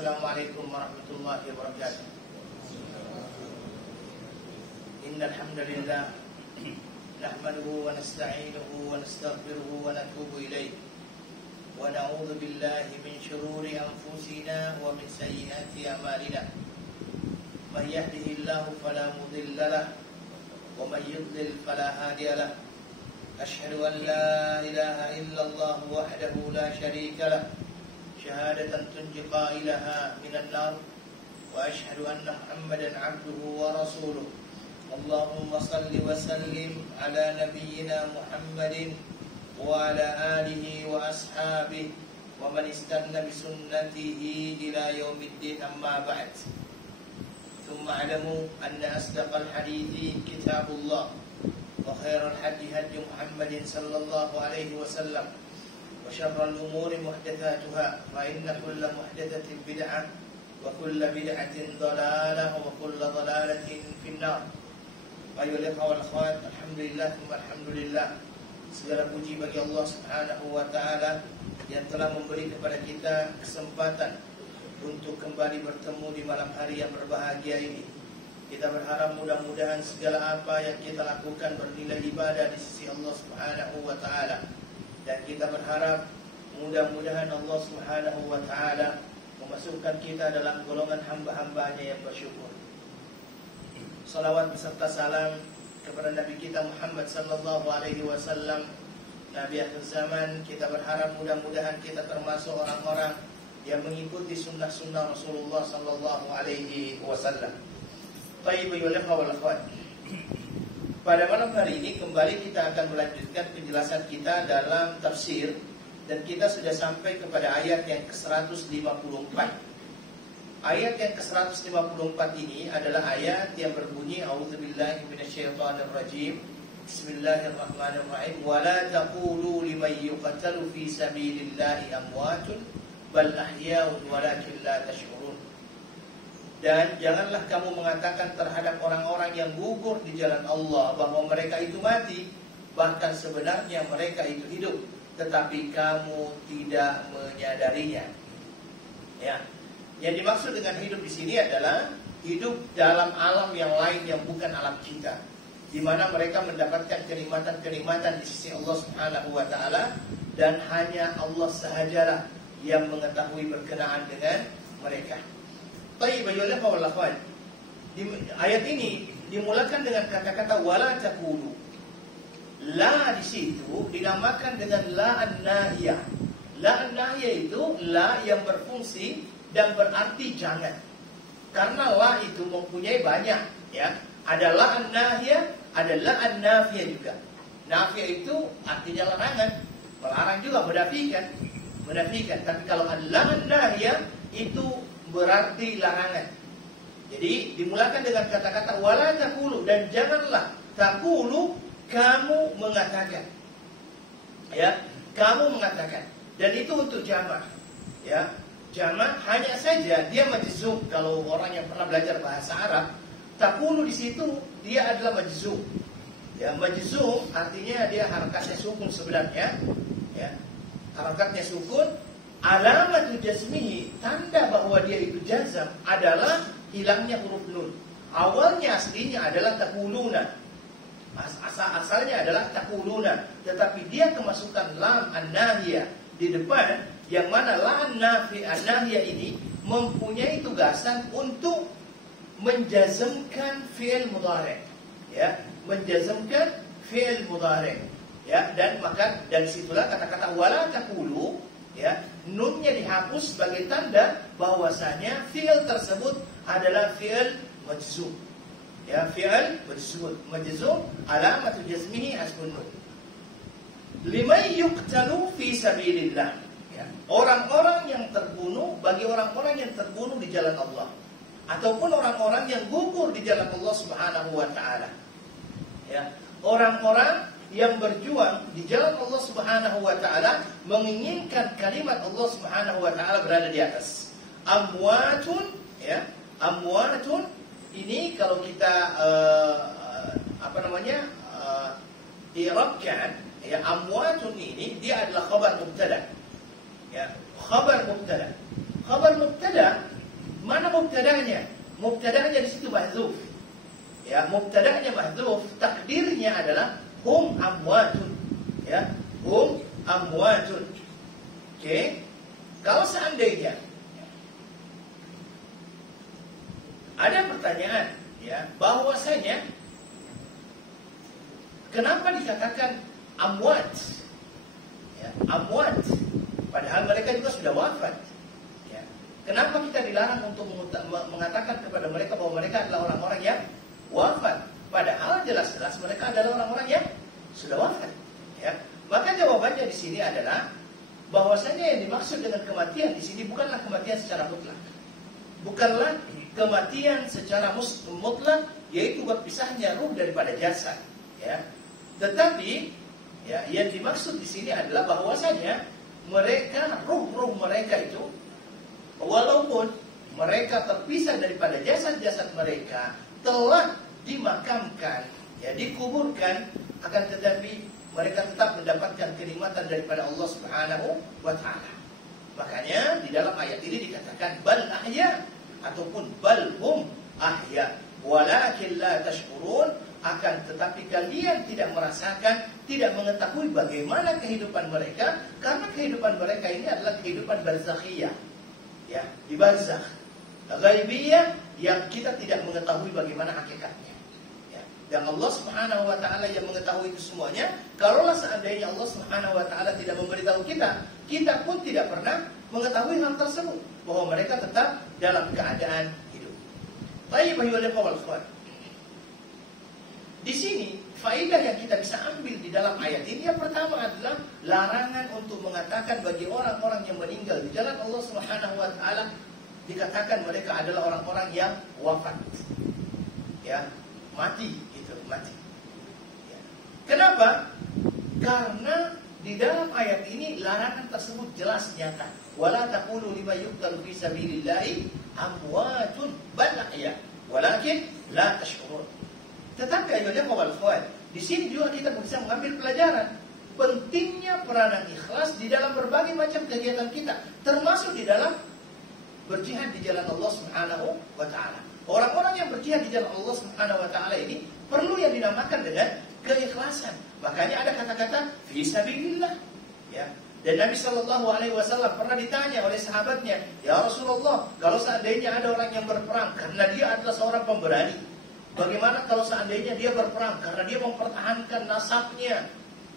Assalamualaikum warahmatullahi wabarakatuh. Innal hamdalillah nahmaduhu wa nasta'inuhu wa nastaghfiruhu wa natubu ilayh wa na'udzu billahi min shururi anfusina wa min sayyiati a'malina. May yahdihillahu fala mudilla lahu wa may yudlil fala hadiya lahu. Asyhadu an la ilaha illallah wahdahu la syarika lahu شهادة تنجي قائلها من النار وأشهد أن محمدا عبده ورسوله اللهم صل وسلم على نبينا محمد وعلى آله وأصحابه ومن استنى بسنته إلى يوم الدين أما بعد ثم اعلموا أن أصدق الحديث كتاب الله وخير الهدي هدي محمد صلى الله عليه وسلم وشر الأمور محدثاتها فإن كل محدثة بدعة وكل بدعة ضلالة وكل ضلالة في النار. أيها الإخوة والأخوات, alhamdulillah thumma alhamdulillah, segala puji bagi Allah Subhanahu wa taala yang telah memberi kepada kita kesempatan untuk kembali bertemu di malam hari yang berbahagia ini. Kita berharap mudah-mudahan segala apa yang kita lakukan bernilai ibadah di sisi Allah Subhanahu wa taala. Dan kita berharap mudah-mudahan Allah Subhanahu wa ta'ala memasukkan kita dalam golongan hamba-hambanya yang bersyukur. Salawat beserta salam kepada Nabi kita Muhammad sallallahu alaihi wasallam, Nabi akhir zaman. Kita berharap mudah-mudahan kita termasuk orang-orang yang mengikuti sunnah-sunnah Rasulullah sallallahu alaihi wasallam. Baik, wal akhwat. Pada malam hari ini kembali kita akan melanjutkan penjelasan kita dalam tafsir, dan kita sudah sampai kepada ayat yang ke-154. Ayat yang ke-154 ini adalah ayat yang berbunyi A'udzubillahi minasyaitonirrajim. Bismillahirrahmanirrahim. Wa la taqulu liman yuqtalu fi sabilillahi amwatun bal ahya'un walakin la tash'urun. Dan janganlah kamu mengatakan terhadap orang-orang yang gugur di jalan Allah bahwa mereka itu mati, bahkan sebenarnya mereka itu hidup, tetapi kamu tidak menyadarinya. Ya, yang dimaksud dengan hidup di sini adalah hidup dalam alam yang lain yang bukan alam kita, di mana mereka mendapatkan kenikmatan-kenikmatan di sisi Allah Subhanahu wa taala, dan hanya Allah sahajalah yang mengetahui berkenaan dengan mereka. Baik, bayolah wal akhwat. Di ayat ini dimulakan dengan kata-kata wala taqulu. La di situ dinamakan dengan la an-nahiyah. La an-nahiyah itu la yang berfungsi dan berarti jangan. Karena la itu mempunyai banyak, ya. Ada la an-nahiyah, ada la an-nafiyah juga. Nafiyah itu artinya larangan, melarang juga, menafikan. Tapi kalau la an-nahiyah itu berarti larangan. Jadi dimulakan dengan kata-kata wala taqulu, dan janganlah taqulu, kamu mengatakan. Ya, kamu mengatakan. Dan itu untuk jamak. Ya, jamak hanya saja dia majzum. Kalau orang yang pernah belajar bahasa Arab, taqulu di situ dia adalah majzum. Ya, majzum artinya dia harakatnya sukun sebenarnya. Ya, harakatnya sukun. Alamatu jazmihi, tanda bahwa dia itu jazam adalah hilangnya huruf nun. Awalnya aslinya adalah taquluna. Asalnya adalah taquluna, tetapi dia kemasukan lam an-nahiyah di depan, yang mana lam an-nahiyah ini mempunyai tugasan untuk menjazmkan fi'il mudhari'. Ya, menjazmkan fi'il mudhari'. Ya, dan maka dari situlah kata-kata wala taqulu, ya, nunnya dihapus sebagai tanda bahwasanya fi'il tersebut adalah fi'il majzum. Ya, fi'il majzum alamatu jazmihi hasbun nun. Liman yuqtalu fi sabilillah. Ya, orang-orang yang terbunuh, bagi orang-orang yang terbunuh di jalan Allah, ataupun orang-orang yang gugur di jalan Allah Subhanahu wa taala. Ya, orang-orang yang berjuang di jalan Allah Subhanahu wa taala, menginginkan kalimat Allah Subhanahu wa taala berada di atas. Amwatun, ya, amwatun ini kalau kita i'rabkan, ya, amwatun ini dia adalah khabar mubtada. Ya, khabar mubtada. Khabar mubtada, mana mubtadanya? Mubtadanya di situ mahdzuf. Ya, mubtadanya mahdzuf, takdirnya adalah hum amwatun. Ya, hum amwatun. Oke. Kalau seandainya ada pertanyaan, ya, bahwasanya kenapa dikatakan amwat? Ya, amwat, padahal mereka juga sudah wafat. Ya. Kenapa kita dilarang untuk mengatakan kepada mereka bahwa mereka adalah orang-orang yang wafat? Padahal jelas-jelas mereka adalah orang-orang yang sudah wafat. Ya. Maka jawabannya di sini adalah bahwasanya yang dimaksud dengan kematian di sini bukanlah kematian secara mutlak. Bukanlah kematian secara mutlak, yaitu berpisahnya ruh daripada jasad, ya. Tetapi ya, yang dimaksud di sini adalah bahwasanya mereka, ruh-ruh mereka itu, walaupun mereka terpisah daripada jasad-jasad mereka, telah dimakamkan, ya, dikuburkan, akan tetapi mereka tetap mendapatkan kenikmatan daripada Allah Subhanahu wa taala. Makanya di dalam ayat ini dikatakan bal ahya ataupun bal hum ahya walakin la tashkurun, akan tetapi kalian tidak merasakan, tidak mengetahui bagaimana kehidupan mereka, karena kehidupan mereka ini adalah kehidupan barzakhiyah, ya, di barzakh, ghaibiyah, yang kita tidak mengetahui bagaimana hakikatnya. Dan Allah Subhanahu wa taala yang mengetahui itu semuanya. Kalaulah seandainya Allah Subhanahu wa taala tidak memberitahu kita, kita pun tidak pernah mengetahui hal tersebut, bahwa mereka tetap dalam keadaan hidup. Baik, ayyuhal ikhwah wal akhwat. Di sini faedah yang kita bisa ambil di dalam ayat ini, yang pertama adalah larangan untuk mengatakan bagi orang-orang yang meninggal di jalan Allah Subhanahu wa taala, dikatakan mereka adalah orang-orang yang wafat. Ya, mati. Mati. Ya. Kenapa? Karena di dalam ayat ini larangan tersebut jelas nyata. Wala taqulu lima yuqtalu fi sabilillahi amwatun bal ahya walakin la tashkurun. Tetapi ayonya wal akhwat, di sini juga kita bisa mengambil pelajaran pentingnya peranan ikhlas di dalam berbagai macam kegiatan kita, termasuk di dalam berjihad di jalan Allah Subhanahu wa taala. Orang-orang yang berjihad di jalan Allah Subhanahu wa taala ini perlu yang dinamakan dengan keikhlasan. Makanya ada kata-kata fi sabilillah, ya. Dan Nabi sallallahu alaihi wasallam pernah ditanya oleh sahabatnya, "Ya Rasulullah, kalau seandainya ada orang yang berperang karena dia adalah seorang pemberani, bagaimana kalau seandainya dia berperang karena dia mempertahankan nasabnya,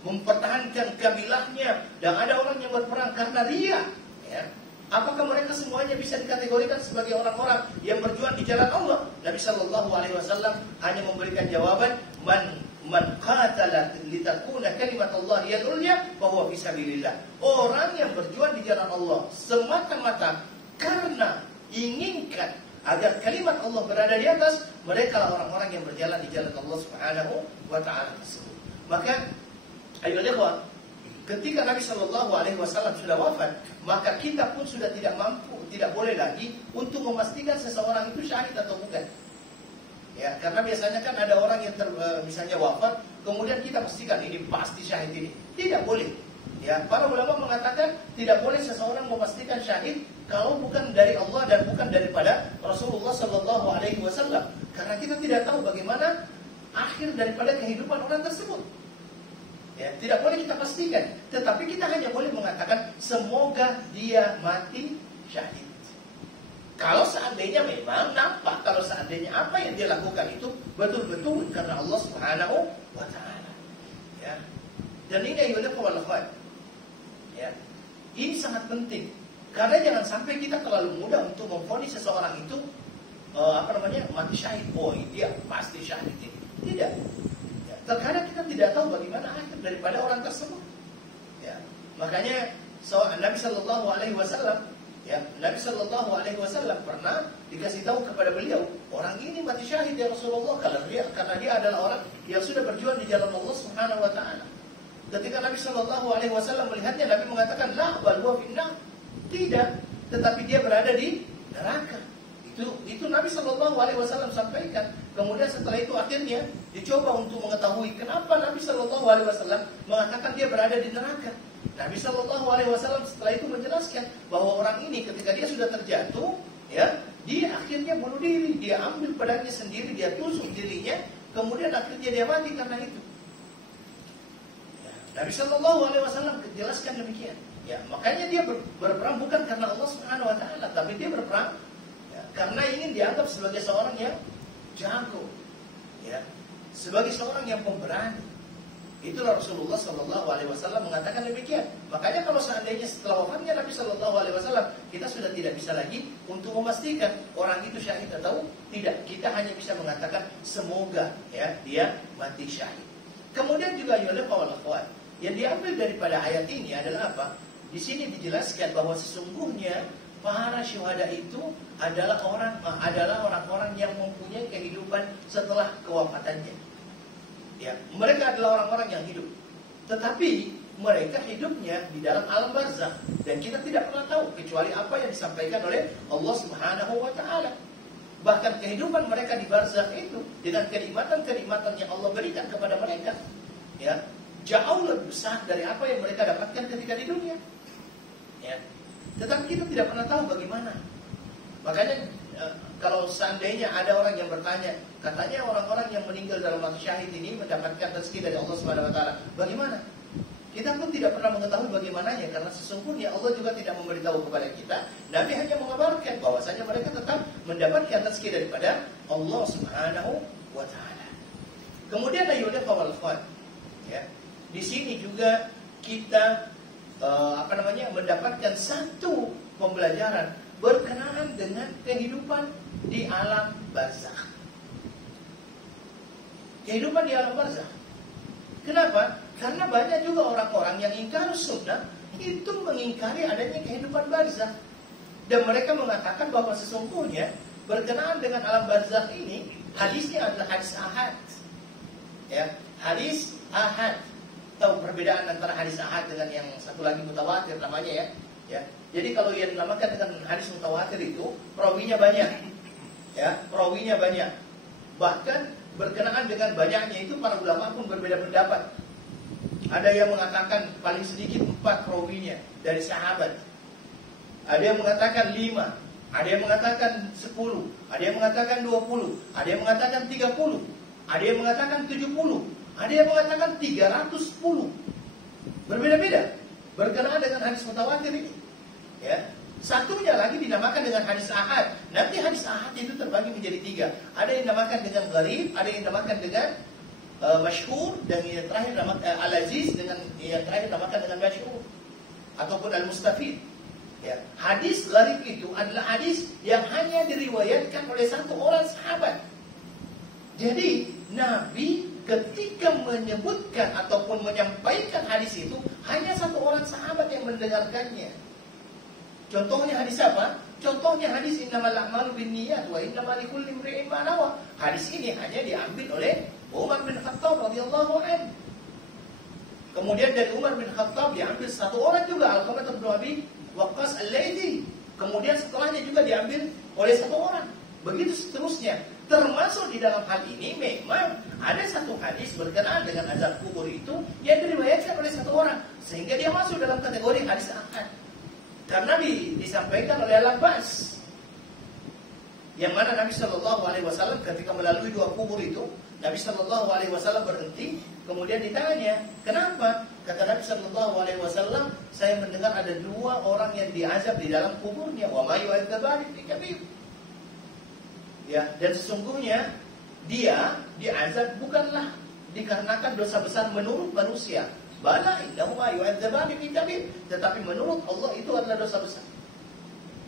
mempertahankan kabilahnya, dan ada orang yang berperang karena ria, ya. Apakah mereka semuanya bisa dikategorikan sebagai orang-orang yang berjuang di jalan Allah?" Nabi sallallahu alaihi wasallam hanya memberikan jawaban, man qatala litakuna kalimatullahi al-ulya fa huwa fi sabilillah. Orang yang berjuang di jalan Allah semata-mata karena inginkan agar kalimat Allah berada di atas, mereka lah orang-orang yang berjalan di jalan Allah Subhanahu wa taala tersebut. Maka ayolah ikhwan, ketika Nabi Shallallahu Alaihi Wasallam sudah wafat, maka kita pun sudah tidak mampu, tidak boleh lagi untuk memastikan seseorang itu syahid atau bukan. Ya, karena biasanya kan ada orang yang misalnya wafat, kemudian kita pastikan ini pasti syahid ini. Tidak boleh. Ya, para ulama mengatakan tidak boleh seseorang memastikan syahid kalau bukan dari Allah dan bukan daripada Rasulullah Shallallahu Alaihi Wasallam, karena kita tidak tahu bagaimana akhir daripada kehidupan orang tersebut. Ya, tidak boleh kita pastikan, tetapi kita hanya boleh mengatakan semoga dia mati syahid. Kalau seandainya memang nampak, kalau seandainya apa yang dia lakukan itu betul-betul karena Allah Subhanahu wa taala. Ya. Dan ini ayolah wal akhwat. Ya. Ini sangat penting. Karena jangan sampai kita terlalu mudah untuk memvonis seseorang itu mati syahid. Oh, dia pasti syahid ini. Tidak. Terkadang kita tidak tahu bagaimana akhir daripada orang tersebut. Ya. Makanya Nabi Sallallahu Alaihi Wasallam, ya, Nabi Sallallahu Alaihi Wasallam pernah dikasih tahu kepada beliau, orang ini mati syahid ya Rasulullah, karena dia adalah orang yang sudah berjuang di jalan Allah Subhanahu Wa Taala. Ketika Nabi Sallallahu Alaihi Wasallam melihatnya, Nabi mengatakan, la bal huwa finnar, tidak, tetapi dia berada di neraka. Itu Nabi Sallallahu Alaihi Wasallam sampaikan. Kemudian setelah itu akhirnya dicoba untuk mengetahui kenapa Nabi Shallallahu Alaihi Wasallam mengatakan dia berada di neraka. Nabi Shallallahu Alaihi Wasallam setelah itu menjelaskan bahwa orang ini ketika dia sudah terjatuh, ya, dia akhirnya bunuh diri, dia ambil pedangnya sendiri, dia tusuk dirinya, kemudian akhirnya dia mati karena itu. Ya, Nabi Shallallahu Alaihi Wasallam jelaskan demikian. Ya, makanya dia berperang bukan karena Allah Subhanahu Wa Taala, tapi dia berperang ya, karena ingin dianggap sebagai seorang yang jago, ya, sebagai seorang yang pemberani. Itulah Rasulullah Shallallahu Alaihi Wasallam mengatakan demikian. Makanya kalau seandainya setelah wafatnya Nabi Shallallahu Alaihi Wasallam, kita sudah tidak bisa lagi untuk memastikan orang itu syahid atau tidak. Kita hanya bisa mengatakan semoga ya dia mati syahid. Kemudian juga yang diambil daripada ayat ini adalah apa? Di sini dijelaskan bahwa sesungguhnya para syuhada itu adalah orang-orang yang mempunyai kehidupan setelah kewafatannya. Ya, mereka adalah orang-orang yang hidup. Tetapi mereka hidupnya di dalam alam barzakh dan kita tidak pernah tahu kecuali apa yang disampaikan oleh Allah Subhanahu wa taala. Bahkan kehidupan mereka di barzakh itu dengan kenikmatan-kenikmatan yang Allah berikan kepada mereka, ya, jauh lebih besar dari apa yang mereka dapatkan ketika di dunia. Ya. Tetapi kita tidak pernah tahu bagaimana. Makanya kalau seandainya ada orang yang bertanya, katanya orang-orang yang meninggal dalam mati syahid ini mendapatkan rezeki dari Allah Subhanahu Wa Taala. Bagaimana? Kita pun tidak pernah mengetahui bagaimananya karena sesungguhnya Allah juga tidak memberitahu kepada kita. Nabi hanya mengabarkan bahwasanya mereka tetap mendapatkan rezeki daripada Allah Subhanahu Wa Taala. Kemudian ayudah fawalfat. Ya, di sini juga kita mendapatkan satu pembelajaran berkenaan dengan kehidupan di alam barzakh. Kehidupan di alam barzakh. Kenapa? Karena banyak juga orang-orang yang ingkar sunnah itu mengingkari adanya kehidupan barzakh. Dan mereka mengatakan bahwa sesungguhnya berkenaan dengan alam barzakh ini hadisnya adalah hadis ahad. Ya, hadis ahad. Tahu perbedaan antara hadis ahad dengan yang satu lagi mutawatir namanya ya. Ya. Jadi kalau yang dinamakan dengan hadis mutawatir itu perawinya banyak. Ya, perawinya banyak. Bahkan berkenaan dengan banyaknya itu para ulama pun berbeda pendapat. Ada yang mengatakan paling sedikit 4 perawinya dari sahabat. Ada yang mengatakan 5, ada yang mengatakan 10, ada yang mengatakan 20, ada yang mengatakan 30, ada yang mengatakan 70, ada yang mengatakan 310. Berbeda-beda berkenaan dengan hadis mutawatir ini. Ya. Satunya lagi dinamakan dengan hadis ahad. Nanti hadis ahad itu terbagi menjadi 3. Ada yang dinamakan dengan gharib, ada yang dinamakan dengan masyhur, dan yang terakhir al-aziz, dengan yang terakhir dinamakan dengan masyhur ataupun al-mustafid. Ya. Hadis gharib itu adalah hadis yang hanya diriwayatkan oleh satu orang sahabat. Jadi Nabi ketika menyebutkan ataupun menyampaikan hadis itu hanya satu orang sahabat yang mendengarkannya. Contohnya hadis apa? Contohnya hadis innamal a'malu binniyat wa innamal likulli imri'in ma nawa. Hadis ini hanya diambil oleh Umar bin Khattab radhiyallahu anhu. Kemudian dari Umar bin Khattab diambil satu orang juga, Al-Qamah bin Abi Waqqas Al-Laitsi. Kemudian setelahnya juga diambil oleh satu orang. Begitu seterusnya. Termasuk di dalam hal ini memang ada satu hadis berkenaan dengan azab kubur itu yang diriwayatkan oleh satu orang, sehingga dia masuk dalam kategori hadis ahad. Karena disampaikan oleh Al-Abbas, yang mana Nabi Shallallahu Alaihi Wasallam ketika melalui 2 kubur itu, Nabi Shallallahu Alaihi Wasallam berhenti, kemudian ditanya, kenapa? Kata Nabi Shallallahu Alaihi Wasallam, saya mendengar ada 2 orang yang diazab di dalam kuburnya. Wa ma yu'adzabani fi kabir. Ya, dan sesungguhnya dia diazab bukanlah dikarenakan dosa besar menurut manusia. Bala innahuma yu'adzabani fi kabir, tetapi menurut Allah itu adalah dosa besar.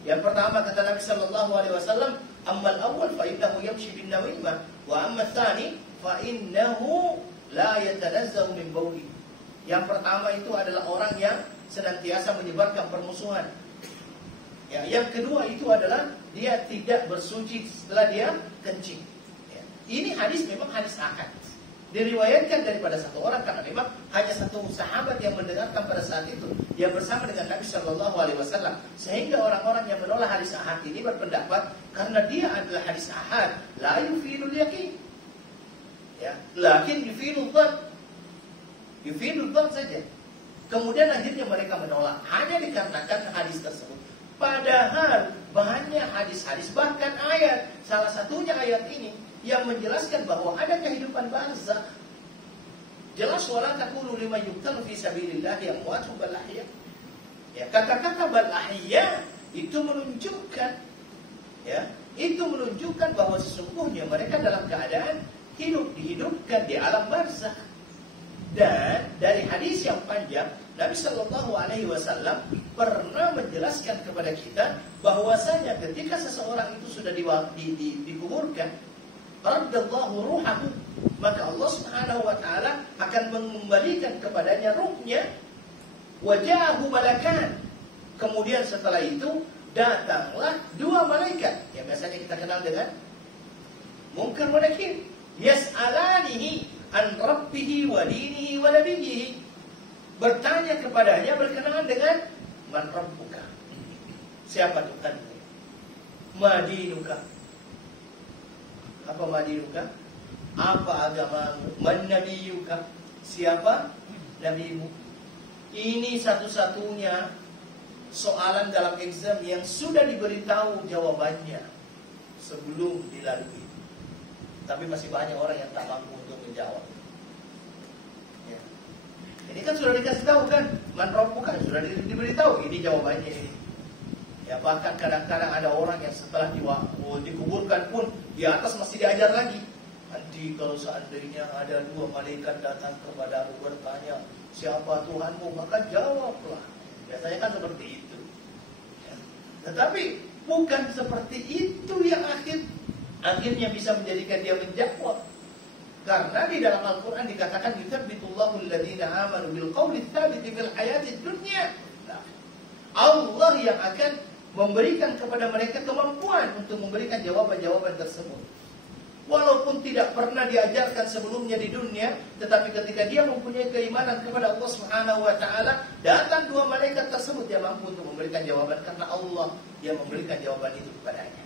Yang pertama kata Nabi sallallahu alaihi wasallam, ammal awwal fa innahu yamshi bin nawimah wa amma tsani fa innahu la yatanazzahu min bawli. Yang pertama itu adalah orang yang senantiasa menyebarkan permusuhan. Ya, yang kedua itu adalah dia tidak bersuci setelah dia kencing. Ya. Ini hadis memang hadis ahad. Diriwayatkan daripada satu orang, karena memang hanya satu sahabat yang mendengarkan pada saat itu, yang bersama dengan Nabi Shallallahu Alaihi Wasallam. Sehingga orang-orang yang menolak hadis ahad ini berpendapat karena dia adalah hadis ahad, la yufidul yakin, ya, lakin yufidul dhan saja. Kemudian akhirnya mereka menolak hanya dikarenakan hadis tersebut. Padahal banyak hadis-hadis, bahkan ayat, salah satunya ayat ini yang menjelaskan bahwa ada kehidupan barzakh. Jelas, wala taqulu liman yuqtalu fi sabilillah amwatun bal ahya. Ya, kata-kata bal ahya itu menunjukkan, ya, itu menunjukkan bahwa sesungguhnya mereka dalam keadaan hidup, dihidupkan di alam barzakh. Dan dari hadis yang panjang, Nabi Shallallahu Alaihi Wasallam pernah menjelaskan kepada kita bahwasanya ketika seseorang itu sudah dikuburkan, raddallahu ruhahu, maka Allah Subhanahu wa taala akan mengembalikan kepadanya ruhnya. Wajahu malakan. Kemudian setelah itu datanglah dua malaikat yang biasanya kita kenal dengan Munkar wa Nakir, yas'alanihi an rabbihi wa dinihi wa nabiyhi, bertanya kepadanya berkenaan dengan man rabbuka, siapa Tuhanmu, madinuka, apa madinuka, apa agamamu, man nabiyuka, siapa nabimu. Ini satu-satunya soalan dalam exam yang sudah diberitahu jawabannya sebelum dilalui. Tapi masih banyak orang yang tak mampu untuk menjawab. Ya. Ini kan sudah dikasih tahu kan, man rabbuka, sudah diberitahu, ini jawabannya ini. Ya, bahkan kadang-kadang ada orang yang setelah dikuburkan pun di atas masih diajar lagi. Nanti kalau seandainya ada dua malaikat datang kepadamu bertanya, siapa Tuhanmu, maka jawablah. Biasanya kan seperti itu. Ya. Tetapi bukan seperti itu yang akhirnya bisa menjadikan dia menjawab. Karena di dalam Al-Quran dikatakan, yuthabbitullahu alladhina amanu bil qawli tsabiti fil hayatid dunya. Allah yang akan memberikan kepada mereka kemampuan untuk memberikan jawaban-jawaban tersebut. Walaupun tidak pernah diajarkan sebelumnya di dunia, tetapi ketika dia mempunyai keimanan kepada Allah Subhanahu wa taala, datang dua malaikat tersebut yang mampu untuk memberikan jawaban, karena Allah yang memberikan jawaban itu kepadanya.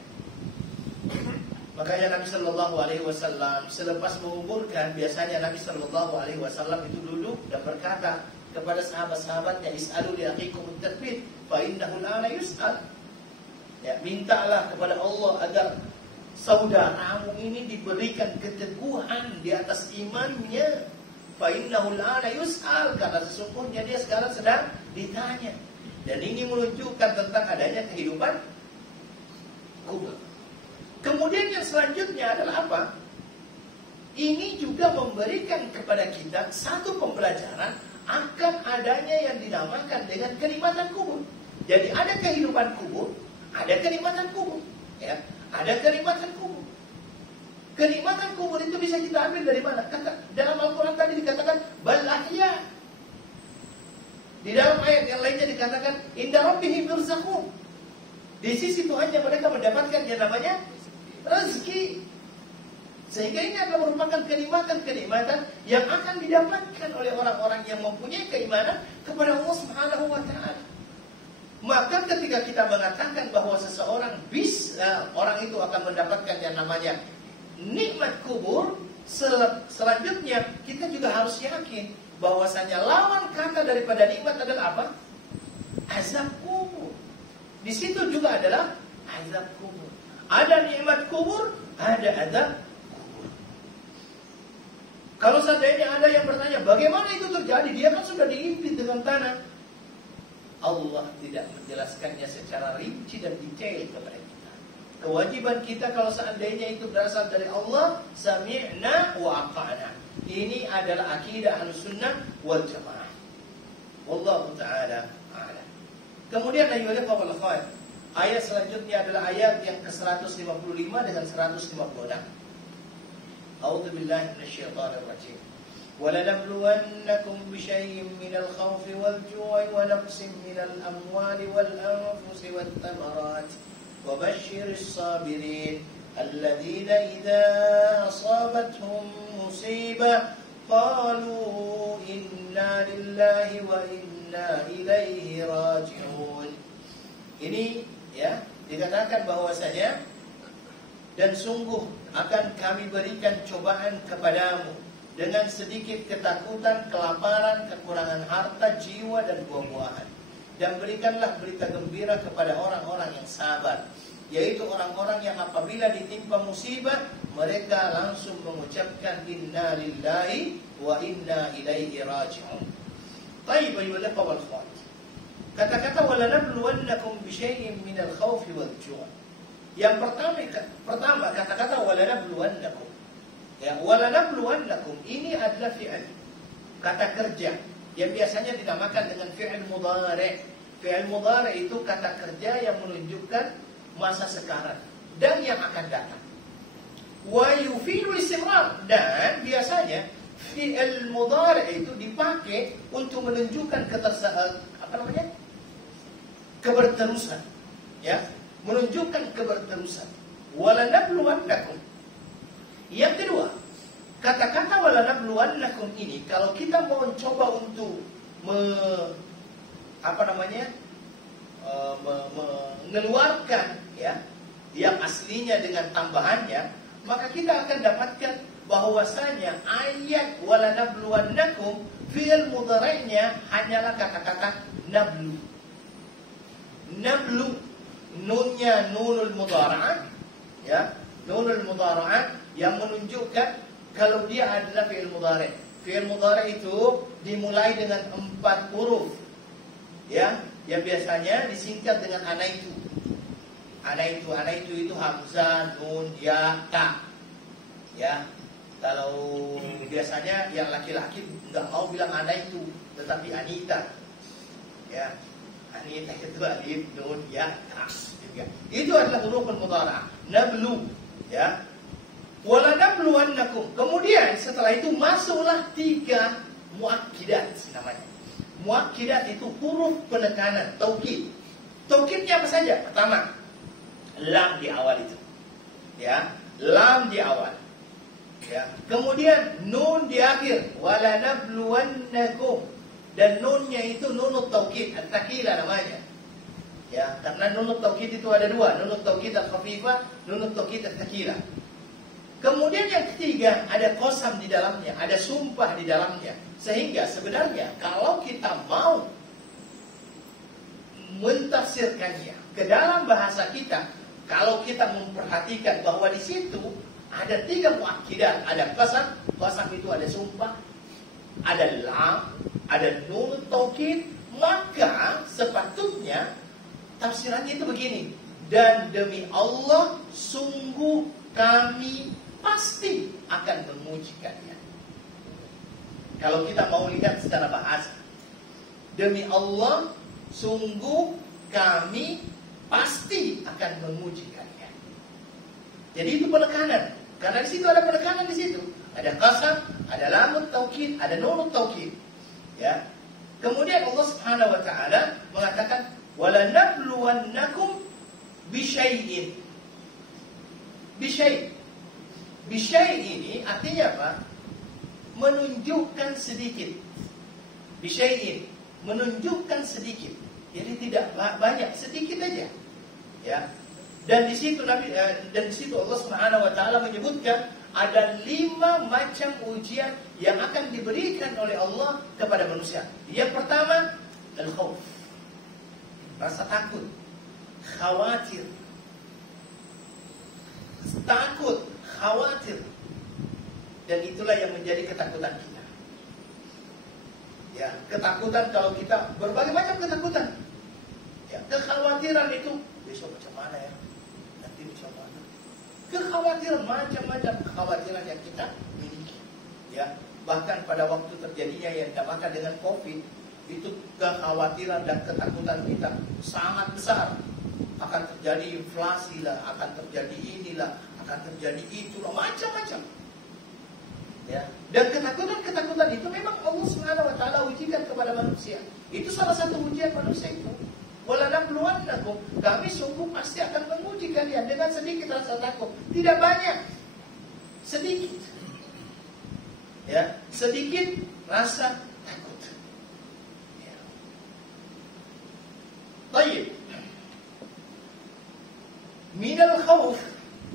Makanya Nabi Shallallahu Alaihi Wasallam selepas menguburkan, biasanya Nabi Shallallahu Alaihi Wasallam itu duduk dan berkata kepada sahabat-sahabatnya, is'alu li akhikum at-tathbit fa innahu la yus'al. Ya, mintalah kepada Allah agar saudaramu ini diberikan keteguhan di atas imannya. Fa innahu la yus'al, karena sesungguhnya dia sekarang sedang ditanya. Dan ini menunjukkan tentang adanya kehidupan kubur. Kemudian yang selanjutnya adalah apa? Ini juga memberikan kepada kita satu pembelajaran akan adanya yang dinamakan dengan kenikmatan kubur. Jadi ada kehidupan kubur, ada kenikmatan kubur, ya. Ada kenikmatan kubur. Kenikmatan kubur itu bisa kita ambil dari mana? Dalam Al-Quran tadi dikatakan bal ahya. Di dalam ayat yang lainnya dikatakan inda rabbihim yurzaqun. Di sisi Tuhannya mereka mendapatkan yang namanya rezeki. Sehingga ini adalah merupakan kenikmatan-kenikmatan yang akan didapatkan oleh orang-orang yang mempunyai keimanan kepada Allah Subhanahu wa taala. Maka ketika kita mengatakan bahwa seseorang orang itu akan mendapatkan yang namanya nikmat kubur, selanjutnya kita juga harus yakin bahwasanya lawan kata daripada nikmat adalah apa? Azab kubur. Di situ juga adalah azab kubur. Ada nikmat kubur, ada azab kubur. Kalau seandainya ada yang bertanya, bagaimana itu terjadi? Dia kan sudah diimpit dengan tanah. Allah tidak menjelaskannya secara rinci dan detail kepada kita. Kewajiban kita kalau seandainya itu berasal dari Allah, sami'na wa ata'na. Ini adalah akidah Ahlussunnah wal Jamaah. Wallahu taala a'lam. Kemudian ayyuhal ikhwah wal akhwat, ayat selanjutnya adalah ayat yang ke-155 dengan 156. A'udzu billahi minasyaitonir rajim. وَلَنَبْلُوَنَّكُمْ بِشَيْءٍ مِنَ الْخَوْفِ وَالْجُوعِ وَنَقْصٍ مِنَ الْأَمْوَالِ وَالْأَنفُسِ وَالثَّمَرَاتِ وَبَشِّرِ الصَّابِرِينَ الَّذِينَ إِذَا أَصَابَتْهُمْ مُصِيبَةٌ qalu inna lillahi wa inna ilaihi raji'un. Ini ya dikatakan bahwasanya dan sungguh akan kami berikan cobaan kepadamu dengan sedikit ketakutan, kelaparan, kekurangan harta, jiwa dan buah-buahan. Dan berikanlah berita gembira kepada orang-orang yang sabar, yaitu orang-orang yang apabila ditimpa musibah mereka langsung mengucapkan inna lillahi wa inna ilaihi raji'un. Baik, ayuhal ikhwah wal akhwat. Kata-kata walanabluwannakum bisyai'in minal khawfi wal ju'. Yang pertama kata-kata walanabluwannakum. Ya, walanabluwannakum ini adalah fi'il, kata kerja yang biasanya dinamakan dengan fi'il mudhari'. Fi'il mudhari' itu kata kerja yang menunjukkan masa sekarang dan yang akan datang. Wa yufidu istimrar, dan biasanya fi'il mudhari' itu dipakai untuk menunjukkan keberterusan. Ya, menunjukkan keberterusan. Walanabluwannakum. Yang kedua, kata-kata walanabluwannakum ini kalau kita mau coba untuk mengeluarkan ya yang aslinya dengan tambahannya, maka kita akan dapatkan bahwasanya ayat walanabluwannakum fi'il mudhari'nya hanyalah kata-kata nablu. Nablu, nunnya nunul mudhara'ah, ya, nunul mudhara'ah yang menunjukkan kalau dia adalah fi'il mudhari'. Fi'il mudhari' itu dimulai dengan 4 huruf, ya, yang biasanya disingkat dengan anaitu. Anaitu itu hamzah, nun, ya, ta. Ya, kalau biasanya yang laki-laki nggak mau bilang anaitu, tetapi anita. Ya, anita itu alif, nun, ya, ta. Itu adalah huruf mudhara'ah. Nablu, ya. Walanabluwannakum. Kemudian setelah itu masuklah 3 muakkidat namanya. Muakkidat itu huruf penekanan, taukid. Taukidnya apa saja? Pertama, lam di awal itu. Ya, lam di awal. Ya. Kemudian nun di akhir, walanabluwannakum. Dan nunnya itu nunut taukid, at-taqilah namanya. Ya, karena nunut taukid itu ada 2, nunut taukid al-khafifah, nunut taukid at-taqilah. Kemudian yang ketiga, ada qasam di dalamnya, ada sumpah di dalamnya. Sehingga sebenarnya kalau kita mau mentafsirkannya ke dalam bahasa kita, kalau kita memperhatikan bahwa di situ ada 3 muakkidat, ada qasam, qasam itu ada sumpah, ada lam, ada nun taukid, maka sepatutnya tafsirannya itu begini: dan demi Allah sungguh kami pasti akan memujikannya. Kalau kita mau lihat secara bahasa, demi Allah sungguh kami pasti akan memujikannya. Jadi itu penekanan, karena di situ ada penekanan, di situ ada qasam, ada lam taukid, ada nun taukid. Ya. Kemudian Allah Subhanahu wa taala mengatakan walanabluwannakum bisyai'in. Bisyai'. Bisyai' ini artinya apa? Menunjukkan sedikit. Bisyai'in, menunjukkan sedikit. Jadi tidak banyak, sedikit aja. Ya. Dan di situ Allah Subhanahu wa taala menyebutkan ada 5 macam ujian yang akan diberikan oleh Allah kepada manusia. Yang pertama, al-khauf. Rasa takut, khawatir. Takut, khawatir. Dan itulah yang menjadi ketakutan kita. Ya, ketakutan kalau kita berbagai macam ketakutan. Ya, kekhawatiran itu besok macam mana ya? Nanti macam mana? Kekhawatiran, macam-macam kekhawatiran yang kita miliki. Ya, bahkan pada waktu terjadinya yang dinamakan dengan COVID, itu kekhawatiran dan ketakutan kita sangat besar. Akan terjadi inflasi lah, akan terjadi inilah, akan terjadi itulah, macam-macam. Ya. Dan ketakutan itu memang Allah Subhanahu wa taala ujikan kepada manusia. Itu salah satu ujian manusia itu. Walanabluwannakum, kami sungguh pasti akan menguji kalian dengan sedikit rasa takut, tidak banyak, sedikit. Ya, sedikit rasa takut. Ya. Baik. Minal khauf,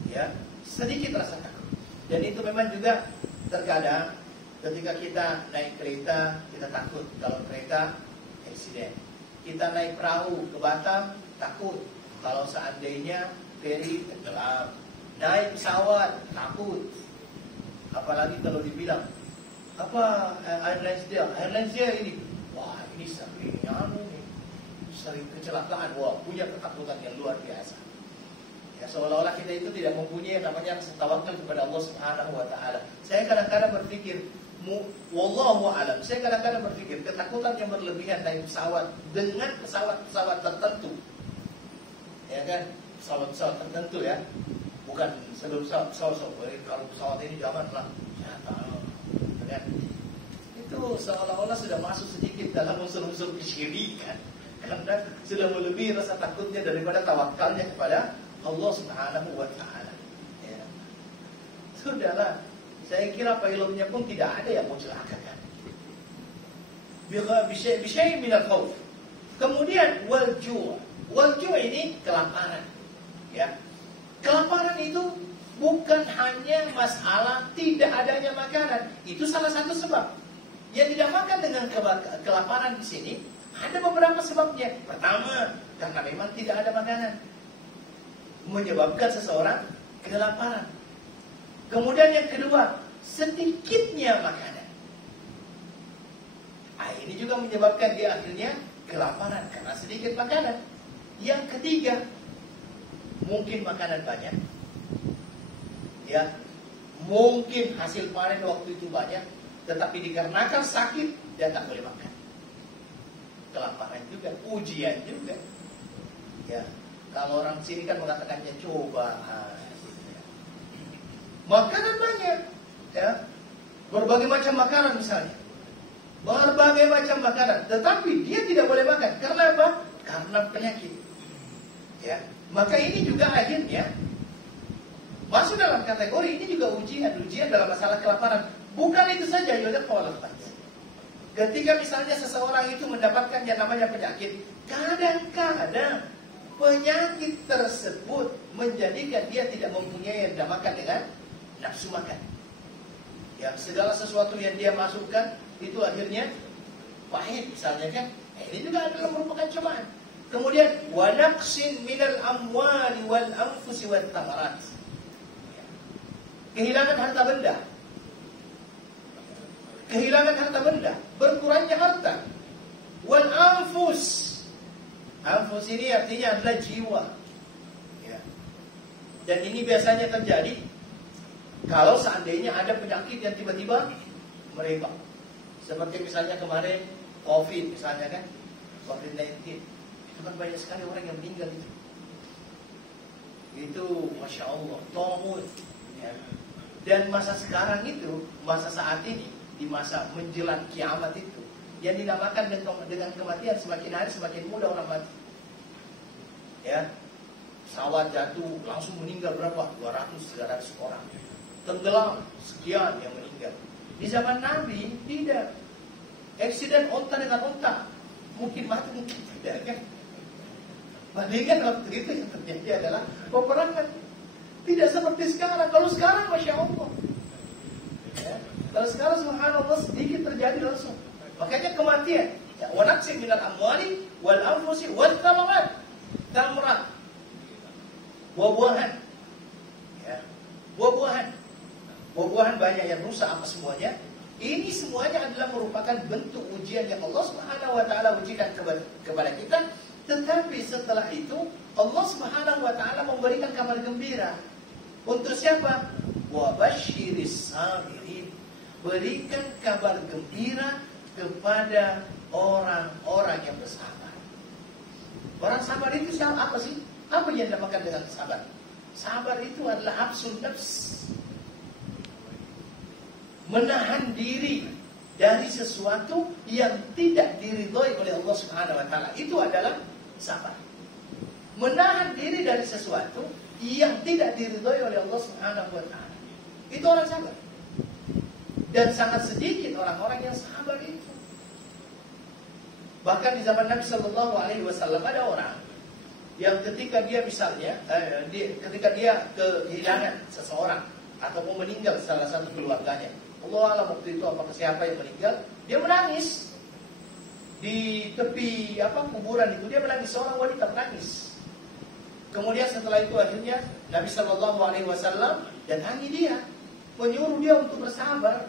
ya, sedikit rasa takut. Dan itu memang juga terkadang ketika kita naik kereta, kita takut kalau kereta eksiden. Kita naik perahu ke Batam, takut kalau seandainya feri tenggelam. Naik pesawat, takut. Apalagi kalau dibilang apa airlines dia ini, wah ini sering kecelakaan, wah punya ketakutan yang luar biasa. Ya, seolah-olah kita itu tidak mempunyai namanya rasa tawakal kepada Allah Subhanahu wa taala. Saya kadang-kadang berpikir, wallahu a'lam, saya kadang-kadang berpikir ketakutan yang berlebihan naik pesawat dengan pesawat-pesawat tertentu. Ya kan? Pesawat-pesawat tertentu ya. Bukan sebelum pesawat kalau pesawat ini janganlah. Ya, kan? Itu seolah-olah sudah masuk sedikit dalam unsur-unsur kesyirikan. Karena sudah melebihi rasa takutnya daripada tawakalnya kepada Allah Subhanahu wa taala. Ya. Sudahlah, saya kira pilotnya pun tidak ada yang mau celakakan. Bisyai minal khauf. Kemudian walju'. Walju' ini kelaparan. Ya. Kelaparan itu bukan hanya masalah tidak adanya makanan. Itu salah satu sebab. Yang tidak makan dengan kelaparan di sini ada beberapa sebabnya. Pertama, karena memang tidak ada makanan, menyebabkan seseorang kelaparan. Kemudian yang kedua, sedikitnya makanan. Ini juga menyebabkan dia akhirnya kelaparan karena sedikit makanan. Yang ketiga, mungkin makanan banyak. Ya, mungkin hasil panen waktu itu banyak, tetapi dikarenakan sakit dia tak boleh makan. Kelaparan juga, ujian juga. Ya, kalau orang sini kan mengatakannya cobaan. Makanan banyak, ya, berbagai macam makanan misalnya, berbagai macam makanan, tetapi dia tidak boleh makan. Karena apa? Karena penyakit. Ya, maka ini juga akhirnya masuk dalam kategori ini juga ujian dalam masalah kelaparan. Bukan itu saja, ketika misalnya seseorang itu mendapatkan yang namanya penyakit, kadang-kadang penyakit tersebut menjadikan dia tidak mempunyai yang dinamakan dengan nafsu makan. Ya, segala sesuatu yang dia masukkan itu akhirnya pahit misalnya kan. Ini juga adalah merupakan cobaan. Kemudian wa naqsin minal amwali wal anfusi wat thamarat. Kehilangan harta benda. Kehilangan harta benda, berkurangnya harta. Wal anfus. Anfus ini artinya adalah jiwa. Ya. Dan ini biasanya terjadi kalau seandainya ada penyakit yang tiba-tiba merebak. Seperti misalnya kemarin COVID misalnya kan, COVID-19. Itu kan banyak sekali orang yang meninggal itu. Itu Masya Allah, tolong. Ya. Dan masa sekarang itu, masa saat ini, di masa menjelang kiamat itu, yang dinamakan dengan kematian, semakin hari semakin mudah orang mati. Ya, pesawat jatuh langsung meninggal berapa? 200-300 orang. Tenggelam sekian yang meninggal. Di zaman Nabi tidak. Eksiden onta dengan onta, mungkin mati mungkin tidak kan. Bandingkan waktu itu yang terjadi adalah peperangan. Tidak seperti sekarang. Kalau sekarang Masya Allah, ya. Kalau sekarang subhanallah sedikit terjadi langsung. Makanya kematian. Wa naqsin minal amwali wal anfusi wat thamarat. Thamarat. Buah-buahan. Ya. Buah-buahan. Buah-buahan banyak yang rusak apa semuanya. Ini semuanya adalah merupakan bentuk ujian yang Allah Subhanahu wa taala ujikan kepada kita. Tetapi setelah itu Allah Subhanahu wa taala memberikan kabar gembira. Untuk siapa? Wa basyiris sabirin. Berikan kabar gembira kepada orang-orang yang bersabar. Orang sabar itu apa sih? Apa yang dinamakan dengan sabar? Sabar itu adalah habsun nafs. Menahan diri dari sesuatu yang tidak diridhoi oleh Allah Subhanahu wa taala. Itu adalah sabar. Menahan diri dari sesuatu yang tidak diridhoi oleh Allah Subhanahu wa taala. Itu orang sabar. Dan sangat sedikit orang-orang yang sabar itu. Bahkan di zaman Nabi Shallallahu Alaihi Wasallam ada orang yang ketika dia misalnya, ketika dia kehilangan seseorang ataupun meninggal salah satu keluarganya, Allah alam waktu itu apakah siapa yang meninggal, dia menangis di tepi kuburan itu, dia menangis, seorang wanita menangis. Kemudian setelah itu akhirnya Nabi Shallallahu Alaihi Wasallam datangi dia, menyuruh dia untuk bersabar.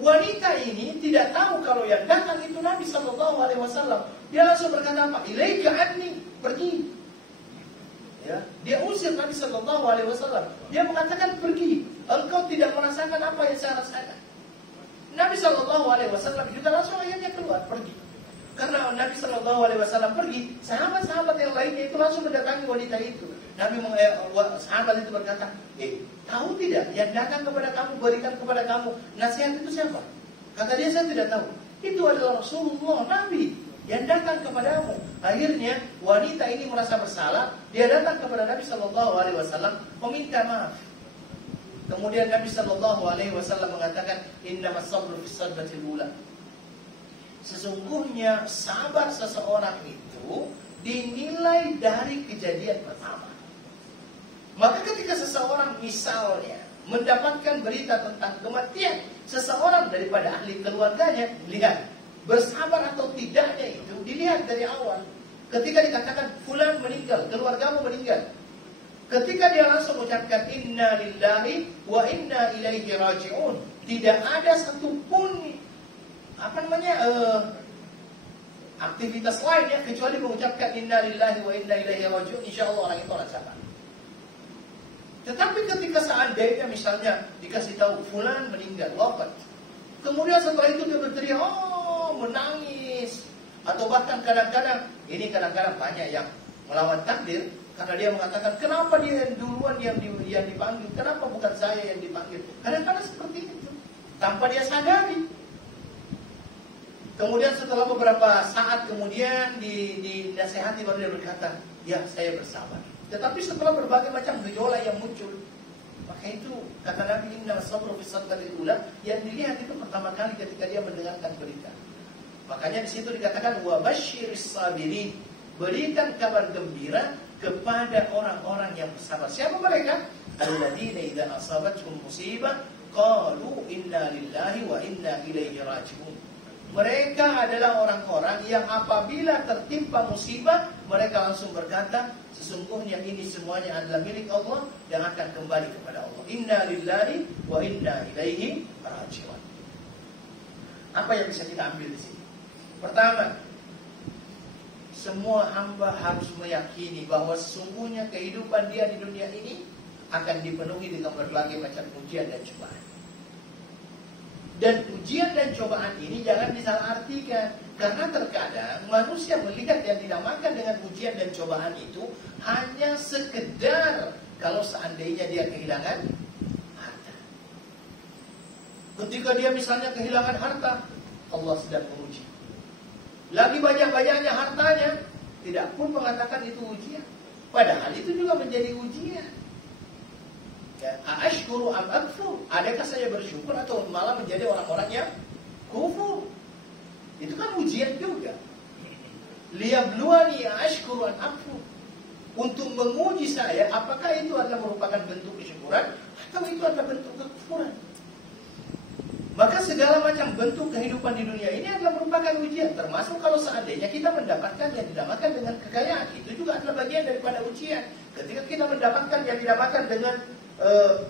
Wanita ini tidak tahu kalau yang datang itu Nabi Shallallahu Alaihi Wasallam. Dia langsung berkata apa? Ilaika anni, pergi. Ya, dia usir Nabi Shallallahu Alaihi Wasallam. Dia mengatakan pergi. Engkau tidak merasakan apa yang saya rasakan. Nabi Shallallahu Alaihi Wasallam juga langsung akhirnya keluar pergi. Karena Nabi Shallallahu Alaihi Wasallam pergi, sahabat-sahabat yang lainnya itu langsung mendatangi wanita itu. Sahabat itu berkata, tahu tidak yang datang kepada kamu, berikan kepada kamu nasihat itu siapa? Kata dia, saya tidak tahu. Itu adalah Rasulullah, Nabi yang datang kepadamu. Akhirnya wanita ini merasa bersalah, dia datang kepada Nabi Shallallahu Alaihi Wasallam meminta maaf. Kemudian Nabi Shallallahu Alaihi Wasallam mengatakan, innamas sabru fis sadbatil ula. Sesungguhnya sabar seseorang itu dinilai dari kejadian pertama. Maka ketika seseorang misalnya mendapatkan berita tentang kematian seseorang daripada ahli keluarganya, lihat bersabar atau tidaknya itu dilihat dari awal. Ketika dikatakan fulan meninggal, keluargamu meninggal, ketika dia langsung mengucapkan inna lillahi wa inna ilaihi raji'un, tidak ada satupun aktivitas lain kecuali mengucapkan inna lillahi wa inna ilaihi raji'un, insyaallah orang itu orang sabar. Tetapi ketika seandainya misalnya dikasih tahu fulan meninggal, wafat, kemudian setelah itu dia berteriak, menangis, atau bahkan kadang-kadang banyak yang melawan takdir karena dia mengatakan kenapa dia yang duluan yang dipanggil, kenapa bukan saya yang dipanggil. Kadang-kadang seperti itu tanpa dia sadari. Kemudian setelah beberapa saat kemudian dinasihati baru dia berkata, ya saya bersabar. Tetapi setelah berbagai macam gejolak yang muncul, maka itu kata Nabi, innamas sabru fis sadbatil ula, yang dilihat itu pertama kali ketika dia mendengarkan berita. Makanya di situ dikatakan wa basyiris sabirin, berikan kabar gembira kepada orang-orang yang bersabar. Siapa mereka? Alladzina idza asabatuhum musibah qalu inna lillahi wa inna ilaihi raji'un. Mereka adalah orang-orang yang apabila tertimpa musibah, mereka langsung berkata, sesungguhnya ini semuanya adalah milik Allah dan akan kembali kepada Allah. Inna lillahi wa inna ilaihi raji'un. Apa yang bisa kita ambil di sini? Pertama, semua hamba harus meyakini bahwa sesungguhnya kehidupan dia di dunia ini akan dipenuhi dengan berbagai macam ujian dan cobaan. Dan ujian dan cobaan ini jangan disalahartikan. Karena terkadang manusia melihat yang dinamakan dengan ujian dan cobaan itu hanya sekedar kalau seandainya dia kehilangan harta. Ketika dia misalnya kehilangan harta, Allah sedang menguji. Lagi banyak-banyaknya hartanya, tidak pun mengatakan itu ujian. Padahal itu juga menjadi ujian. Ashkuru am akfur, adakah saya bersyukur atau malah menjadi orang-orang yang kufur? Itu kan ujian juga. Liyabluwani ashkuru am akfur, untuk menguji saya apakah itu adalah merupakan bentuk kesyukuran atau itu adalah bentuk kekufuran. Maka segala macam bentuk kehidupan di dunia ini adalah merupakan ujian. Termasuk kalau seandainya kita mendapatkan yang dinamakan dengan kekayaan, itu juga adalah bagian daripada ujian. Ketika kita mendapatkan yang dinamakan dengan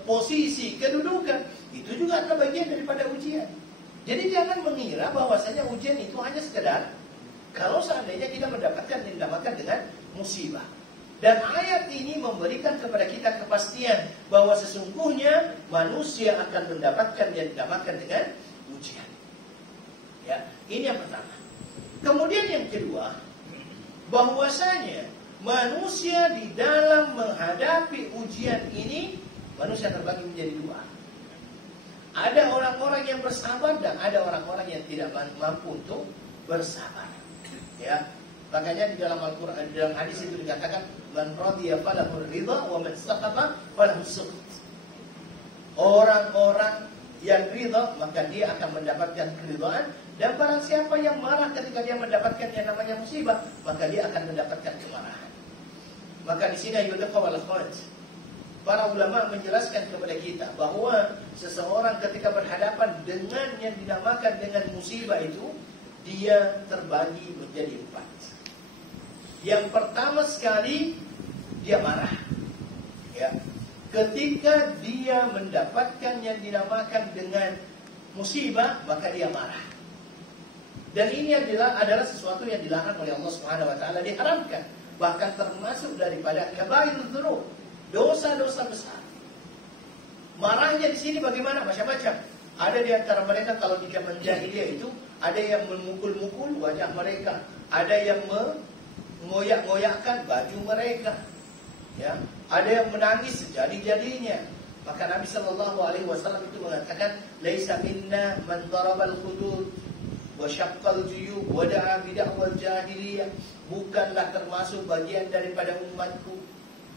posisi, kedudukan, itu juga adalah bagian daripada ujian. Jadi jangan mengira bahwasanya ujian itu hanya sekedar kalau seandainya kita mendapatkan yang dinamakan dengan musibah. Dan ayat ini memberikan kepada kita kepastian bahwa sesungguhnya manusia akan mendapatkan yang dinamakan dengan ujian. Ya, ini yang pertama. Kemudian yang kedua, bahwasanya manusia di dalam menghadapi ujian ini, manusia terbagi menjadi dua. Ada orang-orang yang bersabar dan ada orang-orang yang tidak mampu untuk bersabar. Ya, makanya di dalam Al-Quran, di dalam hadis itu dikatakan, man radiya falahu ridha wa man sakhata falahu sukhut. Orang-orang yang ridha, maka dia akan mendapatkan keridhaan. Dan barang siapa yang marah ketika dia mendapatkan yang namanya musibah, maka dia akan mendapatkan kemarahan. Maka di sini ayuhal akhwat, para ulama menjelaskan kepada kita bahwa seseorang ketika berhadapan dengan yang dinamakan dengan musibah itu, dia terbagi menjadi 4. Yang pertama sekali, dia marah. Ya. Ketika dia mendapatkan yang dinamakan dengan musibah, maka dia marah. Dan ini adalah sesuatu yang dilarang oleh Allah Subhanahu wa taala, diharamkan. Bahkan termasuk daripada kabairul dzunub, dosa-dosa besar. Marahnya di sini bagaimana? Macam-macam. Ada di antara mereka kalau di zaman jahiliyah itu, ada yang memukul-mukul wajah mereka, ada yang mengoyak-ngoyakkan baju mereka. Ya, ada yang menangis sejadi-jadinya. Maka Nabi sallallahu alaihi wasallam itu mengatakan, "Laisa minna man darabal hudud wa syaqqal juyub wa da'a bid'awal jahiliyah." Bukanlah termasuk bagian daripada umatku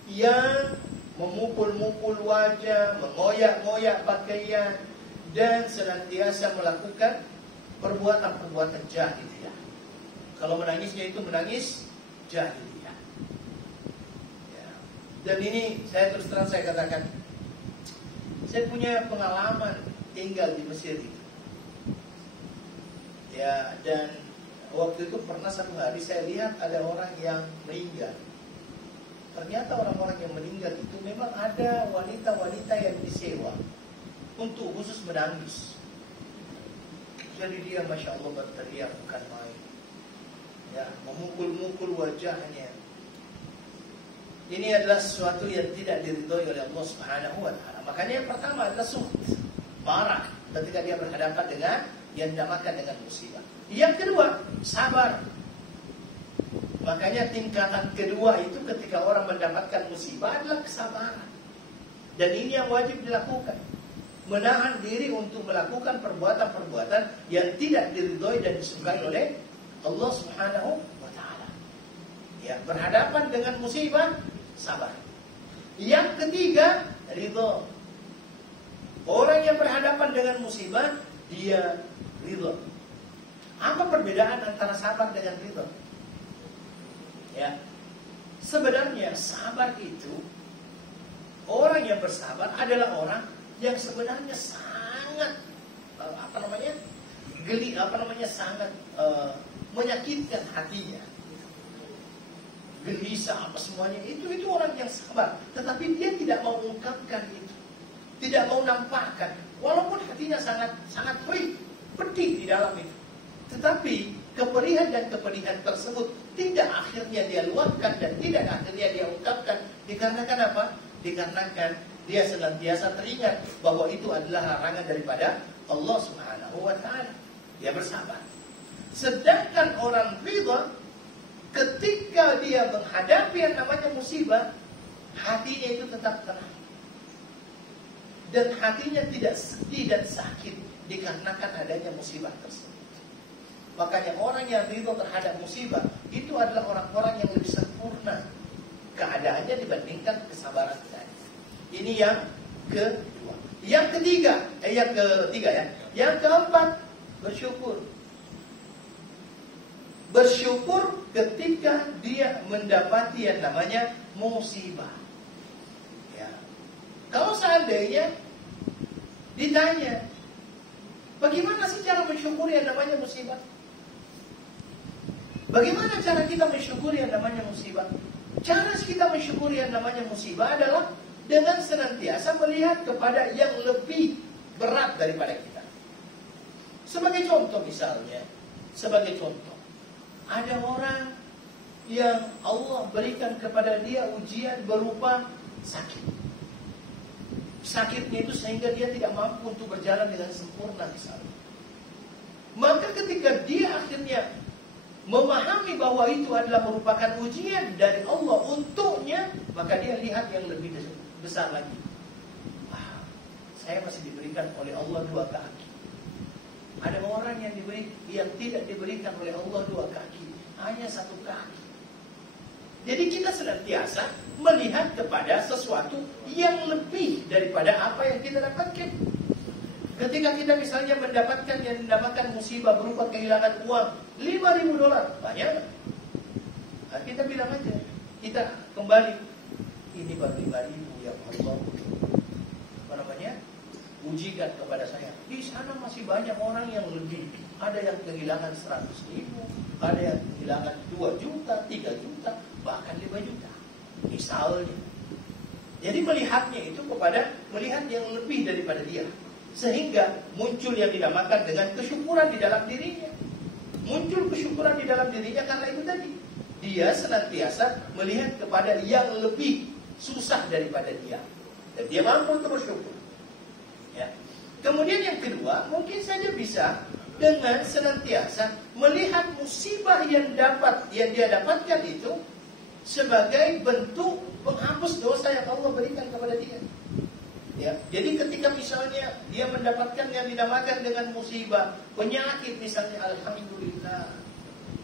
yang memukul-mukul wajah, mengoyak-ngoyak pakaian, dan senantiasa melakukan perbuatan-perbuatan jahiliyah. Kalau menangisnya itu menangis jahiliyah. Ya. Dan ini saya terus terang saya katakan, saya punya pengalaman tinggal di Mesir itu. Ya, dan waktu itu pernah satu hari saya lihat ada orang yang meninggal. Ternyata orang-orang yang meninggal itu memang ada wanita-wanita yang disewa untuk khusus menangis. Jadi dia Masya Allah berteriak bukan main. Ya, memukul-mukul wajahnya. Ini adalah sesuatu yang tidak diridhoi oleh Allah Subhanahu wa taala. Makanya yang pertama adalah suhud, marah ketika dia berhadapan dengan yang dinamakan dengan musibah. Yang kedua, sabar. Makanya tingkatan kedua itu ketika orang mendapatkan musibah adalah kesabaran. Dan ini yang wajib dilakukan. Menahan diri untuk melakukan perbuatan-perbuatan yang tidak diridhoi dan disukai oleh Allah Subhanahu wa taala. Ya, berhadapan dengan musibah, sabar. Yang ketiga, ridha. Orang yang berhadapan dengan musibah, dia ridha. Apa perbedaan antara sabar dengan ridha? Ya. Sebenarnya sabar itu, orang yang bersabar adalah orang yang sebenarnya sangat sangat menyakitkan hatinya, gelisah apa semuanya, itu orang yang sabar. Tetapi dia tidak mau ungkapkan itu, tidak mau nampakkan, walaupun hatinya sangat pedih di dalam itu. Tetapi kepedihan dan kepedihan tersebut tidak akhirnya dia luapkan dan tidak akhirnya dia ungkapkan. Dikarenakan apa? Dikarenakan dia senantiasa teringat bahwa itu adalah larangan daripada Allah Subhanahu wa taala. Dia bersabar. Sedangkan orang ridha, ketika dia menghadapi yang namanya musibah, hatinya itu tetap tenang. Dan hatinya tidak sedih dan sakit dikarenakan adanya musibah tersebut. Makanya orang yang ridha terhadap musibah itu adalah orang-orang yang lebih sempurna keadaannya dibandingkan kesabaran tadi. Ini yang kedua. Yang ketiga ya. Yang keempat, bersyukur. Bersyukur ketika dia mendapati yang namanya musibah. Ya. Kalau seandainya ditanya, bagaimana sih cara mensyukuri yang namanya musibah? Bagaimana cara kita mensyukuri yang namanya musibah? Cara kita mensyukuri yang namanya musibah adalah dengan senantiasa melihat kepada yang lebih berat daripada kita. Sebagai contoh misalnya, ada orang yang Allah berikan kepada dia ujian berupa sakit. Sakitnya itu sehingga dia tidak mampu untuk berjalan dengan sempurna misalnya. Maka ketika dia akhirnya memahami bahwa itu adalah merupakan ujian dari Allah untuknya, maka dia lihat yang lebih besar lagi. Saya masih diberikan oleh Allah 2 kaki. Ada orang yang tidak diberikan oleh Allah 2 kaki, hanya 1 kaki. Jadi kita senantiasa melihat kepada sesuatu yang lebih daripada apa yang kita dapatkan. Ketika kita misalnya mendapatkan yang dinamakan musibah berupa kehilangan uang $5.000, banyak. Nah, kita bilang aja, kita kembali, ini baru 5.000 yang Allah ujikan kepada saya. Di sana masih banyak orang yang lebih. Ada yang kehilangan 100.000, ada yang kehilangan 2 juta, 3 juta, bahkan 5 juta. Misalnya. Jadi melihatnya itu kepada melihat yang lebih daripada dia. Sehingga muncul yang dinamakan dengan kesyukuran di dalam dirinya. Muncul kesyukuran di dalam dirinya karena itu tadi. Dia senantiasa melihat kepada yang lebih susah daripada dia. Dan dia mampu untuk bersyukur. Ya. Kemudian yang kedua, mungkin saja bisa dengan senantiasa melihat musibah yang dia dapatkan itu sebagai bentuk penghapus dosa yang Allah berikan kepada dia. Ya, jadi ketika misalnya dia mendapatkan yang dinamakan dengan musibah, penyakit misalnya, alhamdulillah,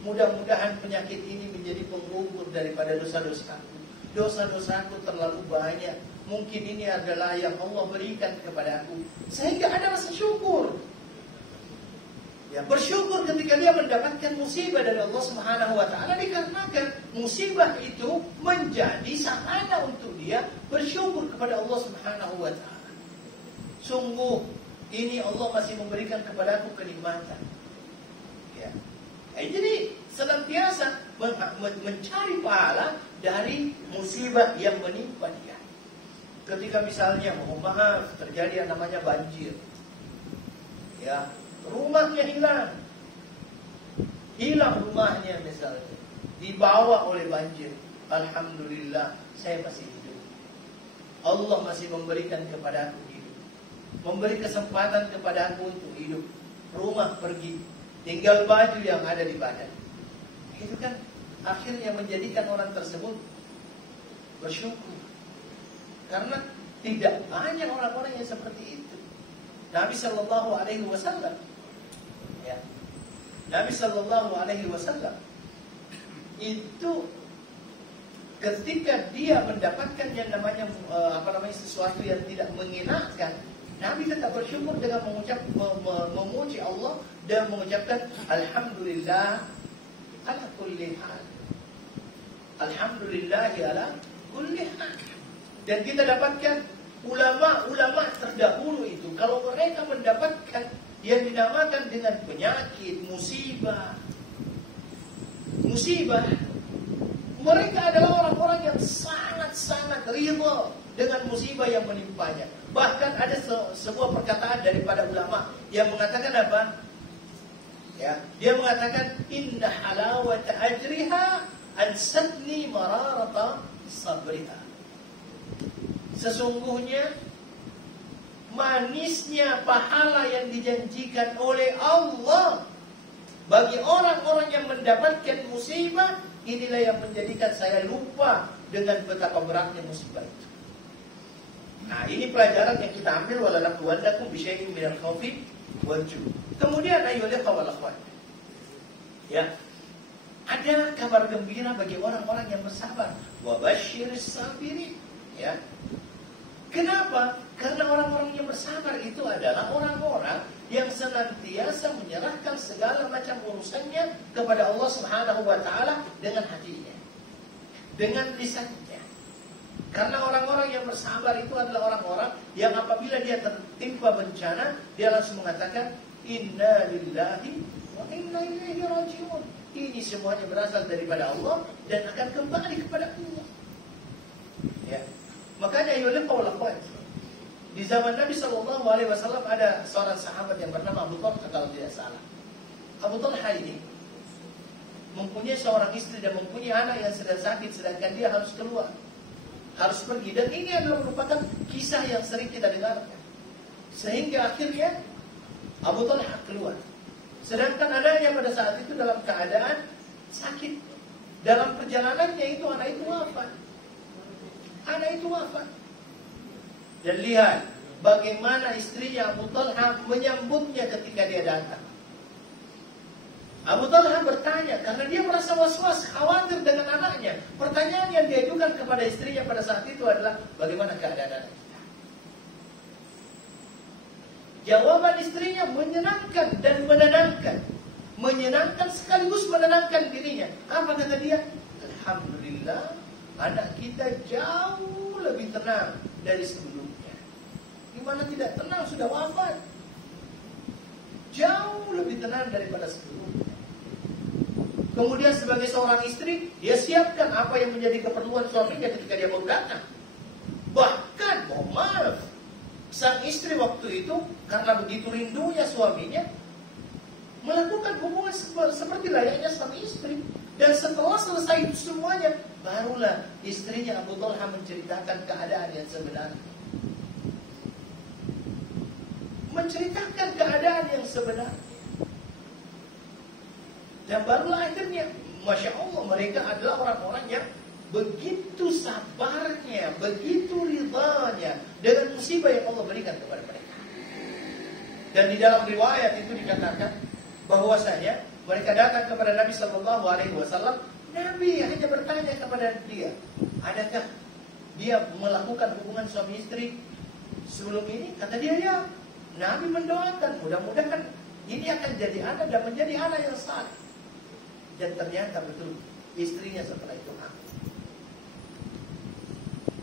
mudah-mudahan penyakit ini menjadi penggugur daripada dosa-dosaku. Dosa-dosaku terlalu banyak. Mungkin ini adalah yang Allah berikan kepada aku. Sehingga ada rasa syukur. Ya, bersyukur ketika dia mendapatkan musibah dari Allah Subhanahu wa taala dikarenakan musibah itu menjadi sarana untuk dia bersyukur kepada Allah Subhanahu wa taala. Sungguh ini Allah masih memberikan kepada aku kenikmatan. Ya. Jadi senantiasa mencari pahala dari musibah yang menimpa dia. Ketika misalnya, mohon maaf, terjadi yang namanya banjir, ya, rumahnya hilang rumahnya misalnya, dibawa oleh banjir. Alhamdulillah, saya masih hidup. Allah masih memberikan kepada aku hidup, memberi kesempatan kepada aku untuk hidup. Rumah pergi, tinggal baju yang ada di badan. Itu kan akhirnya menjadikan orang tersebut bersyukur. Karena tidak banyak orang-orang yang seperti itu. Nabi Sallallahu Alaihi Wasallam, ya, Nabi Sallallahu Alaihi Wasallam itu ketika dia mendapatkan yang namanya sesuatu yang tidak mengenakan, Nabi tetap bersyukur dengan memuji Allah dan mengucapkan Alhamdulillah ala kulli hal. Alhamdulillah ala kulli hal. Dan kita dapatkan ulama-ulama terdahulu itu, kalau mereka mendapatkan yang dinamakan dengan penyakit, musibah, mereka adalah orang-orang yang sangat-sangat ridha dengan musibah yang menimpanya. Bahkan ada sebuah perkataan daripada ulama yang mengatakan apa? Ya, dia mengatakan inna halawata ajriha ansatni mararata sabriha. Sesungguhnya manisnya pahala yang dijanjikan oleh Allah bagi orang-orang yang mendapatkan musibah, inilah yang menjadikan saya lupa dengan betapa beratnya musibah itu. Nah, ini pelajaran yang kita ambil, walanabluwannakum bisyai'in minal khawfi wal ju'. Kemudian ayyuhal ikhwah wal akhwat. Ya. Ada kabar gembira bagi orang-orang yang bersabar. Wa basyiris sabirin. Ya. Kenapa? Karena orang-orang yang bersabar itu adalah orang-orang yang senantiasa menyerahkan segala macam urusannya kepada Allah Subhanahu wa taala dengan hatinya, dengan lisannya. Karena orang-orang yang bersabar itu adalah orang-orang yang apabila dia tertimpa bencana, dia langsung mengatakan inna lillahi wa inna ilaihi raji'un. Ini semuanya berasal daripada Allah dan akan kembali kepada Allah. Ya. Makanya di zaman Nabi Sallallahu Alaihi Wasallam ada seorang sahabat yang bernama Abu Talha, kalau tidak salah. Abu Talha ini mempunyai seorang istri dan mempunyai anak yang sedang sakit, sedangkan dia harus keluar, harus pergi. Dan ini adalah merupakan kisah yang sering kita dengar. Sehingga akhirnya Abu Talha keluar, sedangkan anaknya pada saat itu dalam keadaan sakit. Dalam perjalanannya itu anak itu wafat. Dan lihat bagaimana istrinya Abu Talha menyambutnya ketika dia datang. Abu Talha bertanya karena dia merasa was-was, khawatir dengan anaknya. Pertanyaan yang diajukan kepada istrinya pada saat itu adalah bagaimana keadaan anak kita. Jawaban istrinya menyenangkan dan menenangkan. Menyenangkan sekaligus menenangkan dirinya. Apa kata dia? Alhamdulillah, anak kita jauh lebih tenang dari sebelumnya. Di mana tidak tenang sudah wafat. Jauh lebih tenang daripada sebelumnya. Kemudian sebagai seorang istri, dia siapkan apa yang menjadi keperluan suaminya ketika dia mau datang. Bahkan, mohon maaf, sang istri waktu itu karena begitu rindunya suaminya melakukan hubungan seperti layaknya suami istri. Dan setelah selesai itu semuanya, barulah istrinya Abu Talha menceritakan keadaan yang sebenarnya. Menceritakan keadaan yang sebenarnya. Dan barulah akhirnya, Masya Allah, mereka adalah orang-orang yang begitu sabarnya, begitu ridhanya dengan musibah yang Allah berikan kepada mereka. Dan di dalam riwayat itu dikatakan bahwasanya mereka datang kepada Nabi Sallallahu Alaihi Wasallam. Nabi hanya bertanya kepada dia, adakah dia melakukan hubungan suami istri sebelum ini? Kata dia ya. Nabi mendoakan, mudah-mudahan ini akan jadi anak dan menjadi anak yang saleh. Dan ternyata betul istrinya setelah itu hamil.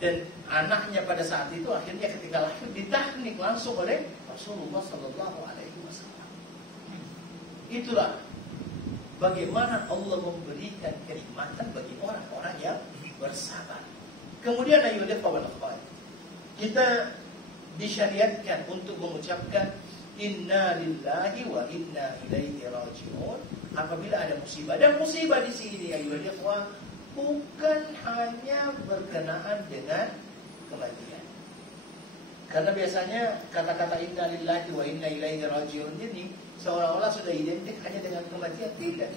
Dan anaknya pada saat itu akhirnya ketika lahir ditahnik langsung oleh Rasulullah Sallallahu Alaihi Wasallam. Itulah bagaimana Allah memberikan kenikmatan bagi orang-orang yang bersabar. Kemudian ayuhal wal akhwat, kita disyariatkan untuk mengucapkan inna lillahi wa inna ilaihi raji'un apabila ada musibah. Dan musibah di sini ayuhal ikhwah bukan hanya berkenaan dengan kematian. Karena biasanya kata-kata inna lillahi wa inna ilaihi raji'un ini seolah-olah sudah identik hanya dengan kematian. Tidak.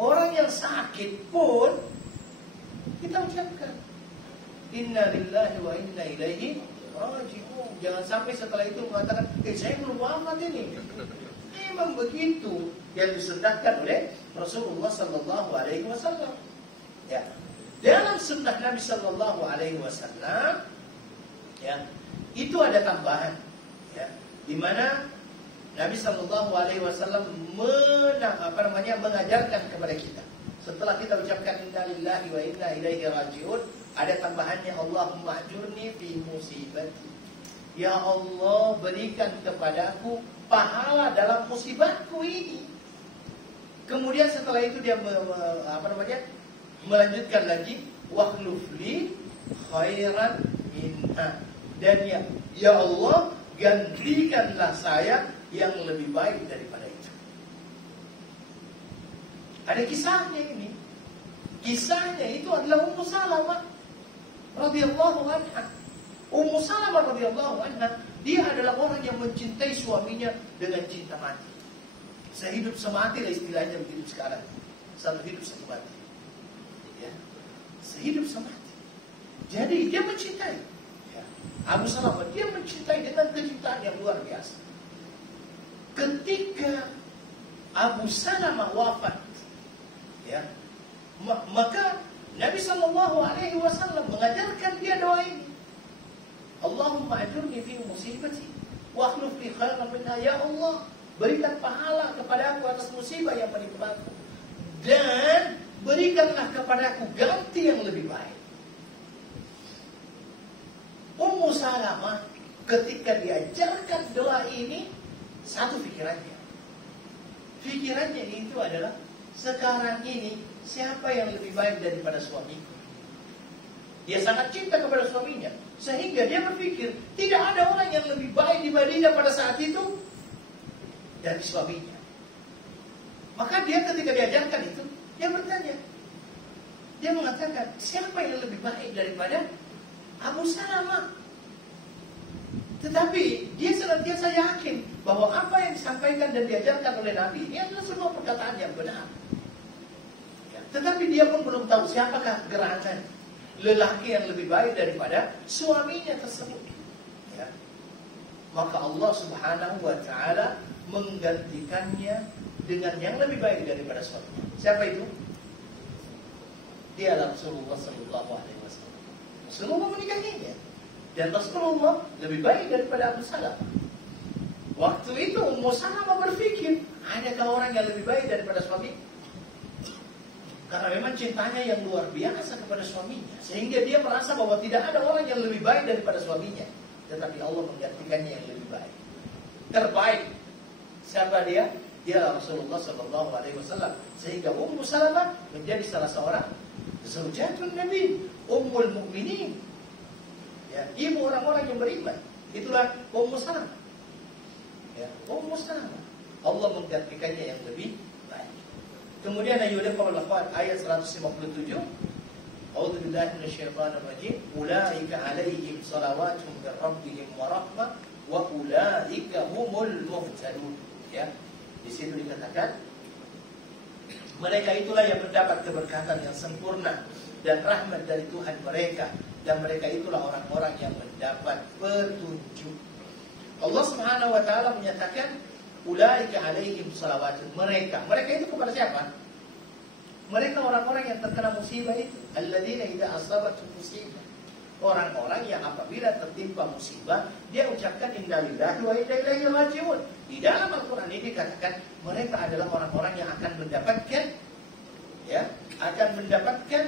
Orang yang sakit pun kita ucapkan inna lillahi wa inna ilaihi raji'un. Jangan sampai setelah itu mengatakan saya belum wafat ini. Memang begitu yang disundahkan oleh Rasulullah Sallallahu Alaihi Wasallam. Ya. Dalam sunnah Nabi Sallallahu Alaihi Wasallam, ya, itu ada tambahan, ya, di mana Nabi Sallallahu Alaihi Wasallam mengajarkan kepada kita. Setelah kita ucapkan inna lillahi wa inna ilaihi raji'un, ada tambahannya Allahumma ajurni fi musibati. Ya Allah, berikan kepadaku pahala dalam musibahku ini. Kemudian setelah itu dia melanjutkan lagi wakhlufli khairan minha. Dan ya Allah, gantikanlah saya yang lebih baik daripada itu. Ada kisahnya ini. Kisahnya itu adalah Ummu Salamah radhiyallahu anha. Ummu Salamah radhiyallahu anha, dia adalah orang yang mencintai suaminya dengan cinta mati. Sehidup semati lah istilahnya begitu sekarang. Satu hidup satu mati. Ya. Sehidup semati. Jadi dia mencintai. Ya. Abu Salamah dia mencintai dengan kecintaan yang luar biasa. Ketika Abu Salamah wafat, ya, maka Nabi Sallallahu Alaihi Wasallam mengajarkan dia doa ini. Allahumma ajurni fi musibati wa akhlif li khairan minha. Ya Allah, berikan pahala kepadaku atas musibah yang menimpaku dan berikanlah kepadaku ganti yang lebih baik. Ummu Salamah ketika diajarkan doa ini, satu pikirannya. Pikirannya itu adalah sekarang ini siapa yang lebih baik daripada suamiku? Dia sangat cinta kepada suaminya. Sehingga dia berpikir, tidak ada orang yang lebih baik dibandingnya pada saat itu dari suaminya. Maka dia ketika diajarkan itu, dia bertanya. Dia mengatakan, siapa yang lebih baik daripada Abu Salamah? Tetapi dia senantiasa yakin bahwa apa yang disampaikan dan diajarkan oleh Nabi ini adalah sebuah perkataan yang benar. Ya. Tetapi dia pun belum tahu siapakah gerangan lelaki yang lebih baik daripada suaminya tersebut. Ya. Maka Allah Subhanahu wa Ta'ala menggantikannya dengan yang lebih baik daripada suaminya. Siapa itu? Dia Rasulullah Sallallahu Alaihi Wasallam. Rasulullah menikahinya. Dan Rasulullah lebih baik daripada Abu Salamah. Waktu itu Ummu Salamah berpikir, adakah orang yang lebih baik daripada suami? Karena memang cintanya yang luar biasa kepada suaminya, sehingga dia merasa bahwa tidak ada orang yang lebih baik daripada suaminya. Tetapi Allah menggantikannya yang lebih baik, terbaik. Siapa dia? Dia Rasulullah Sallallahu Alaihi Wasallam. Sehingga Ummu Salamah menjadi salah seorang zaujatun Nabi, Ummul Mukminin, ya, ibu orang-orang yang beriman. Itulah Ummu Salamah. Ya, Ummu Salamah. Allah menggantikannya yang lebih baik. Kemudian ayat 157. A'udzu billahi minasyaitonir rajim. Ulaika 'alaihim shalawatun min rabbihim wa rahmah wa ulaika humul muhtadun. Ya. Di situ dikatakan mereka itulah yang mendapat keberkatan yang sempurna dan rahmat dari Tuhan mereka, dan mereka itulah orang-orang yang mendapat petunjuk. Allah Subhanahu wa taala menyatakan ulaika 'alaihim shalawatun. Mereka itu kepada siapa? Mereka orang-orang yang terkena musibah itu. Alladzina idza asabatum musibah. Orang-orang yang apabila tertimpa musibah, dia ucapkan inna lillahi wa inna ilaihi raji'un. Di dalam Al-Quran ini dikatakan mereka adalah orang-orang yang akan mendapatkan, ya, akan mendapatkan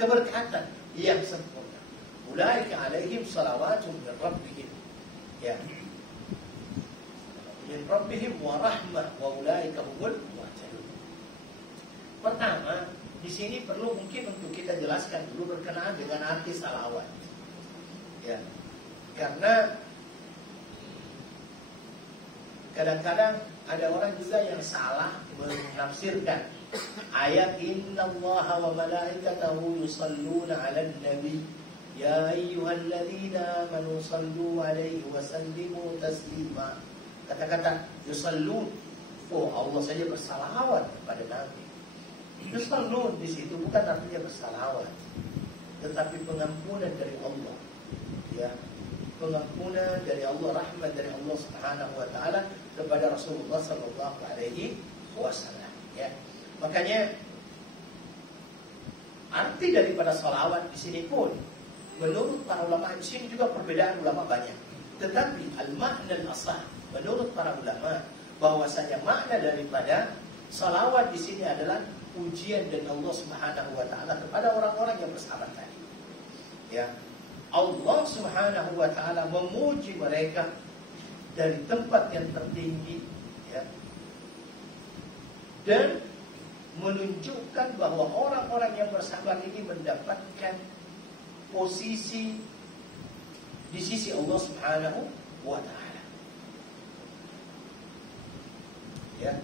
keberkatan yang sempurna. Ulaika 'alaihim shalawatun min rabbihim, ya, min rabbihim wa rahmah wa ulaika humul muhtadun. Pertama, di sini perlu mungkin untuk kita jelaskan dulu berkenaan dengan arti salawat. Ya. Karena kadang-kadang ada orang juga yang salah menafsirkan ayat innallaha wa malaikatahu yusalluna 'alan nabi ya ayyuhalladzina amanu sallu 'alaihi wa sallimu taslima. Kata-kata yusallun, oh Allah saja bersalawat kepada Nabi. Yusallun di situ bukan artinya bersalawat, tetapi pengampunan dari Allah, ya, pengampunan dari Allah, rahmat dari Allah Subhanahu wa taala kepada Rasulullah sallallahu alaihi wasallam, ya. Makanya arti daripada salawat di sini pun menurut para ulama, di sini juga perbedaan ulama banyak. Tetapi al-makna al-asah menurut para ulama bahwasanya makna daripada salawat di sini adalah pujian dari Allah Subhanahu wa taala kepada orang-orang yang bersabar tadi. Ya. Allah Subhanahu wa taala memuji mereka dari tempat yang tertinggi, ya. Dan menunjukkan bahwa orang-orang yang bersabar ini mendapatkan posisi di sisi Allah Subhanahu wa taala. Ya.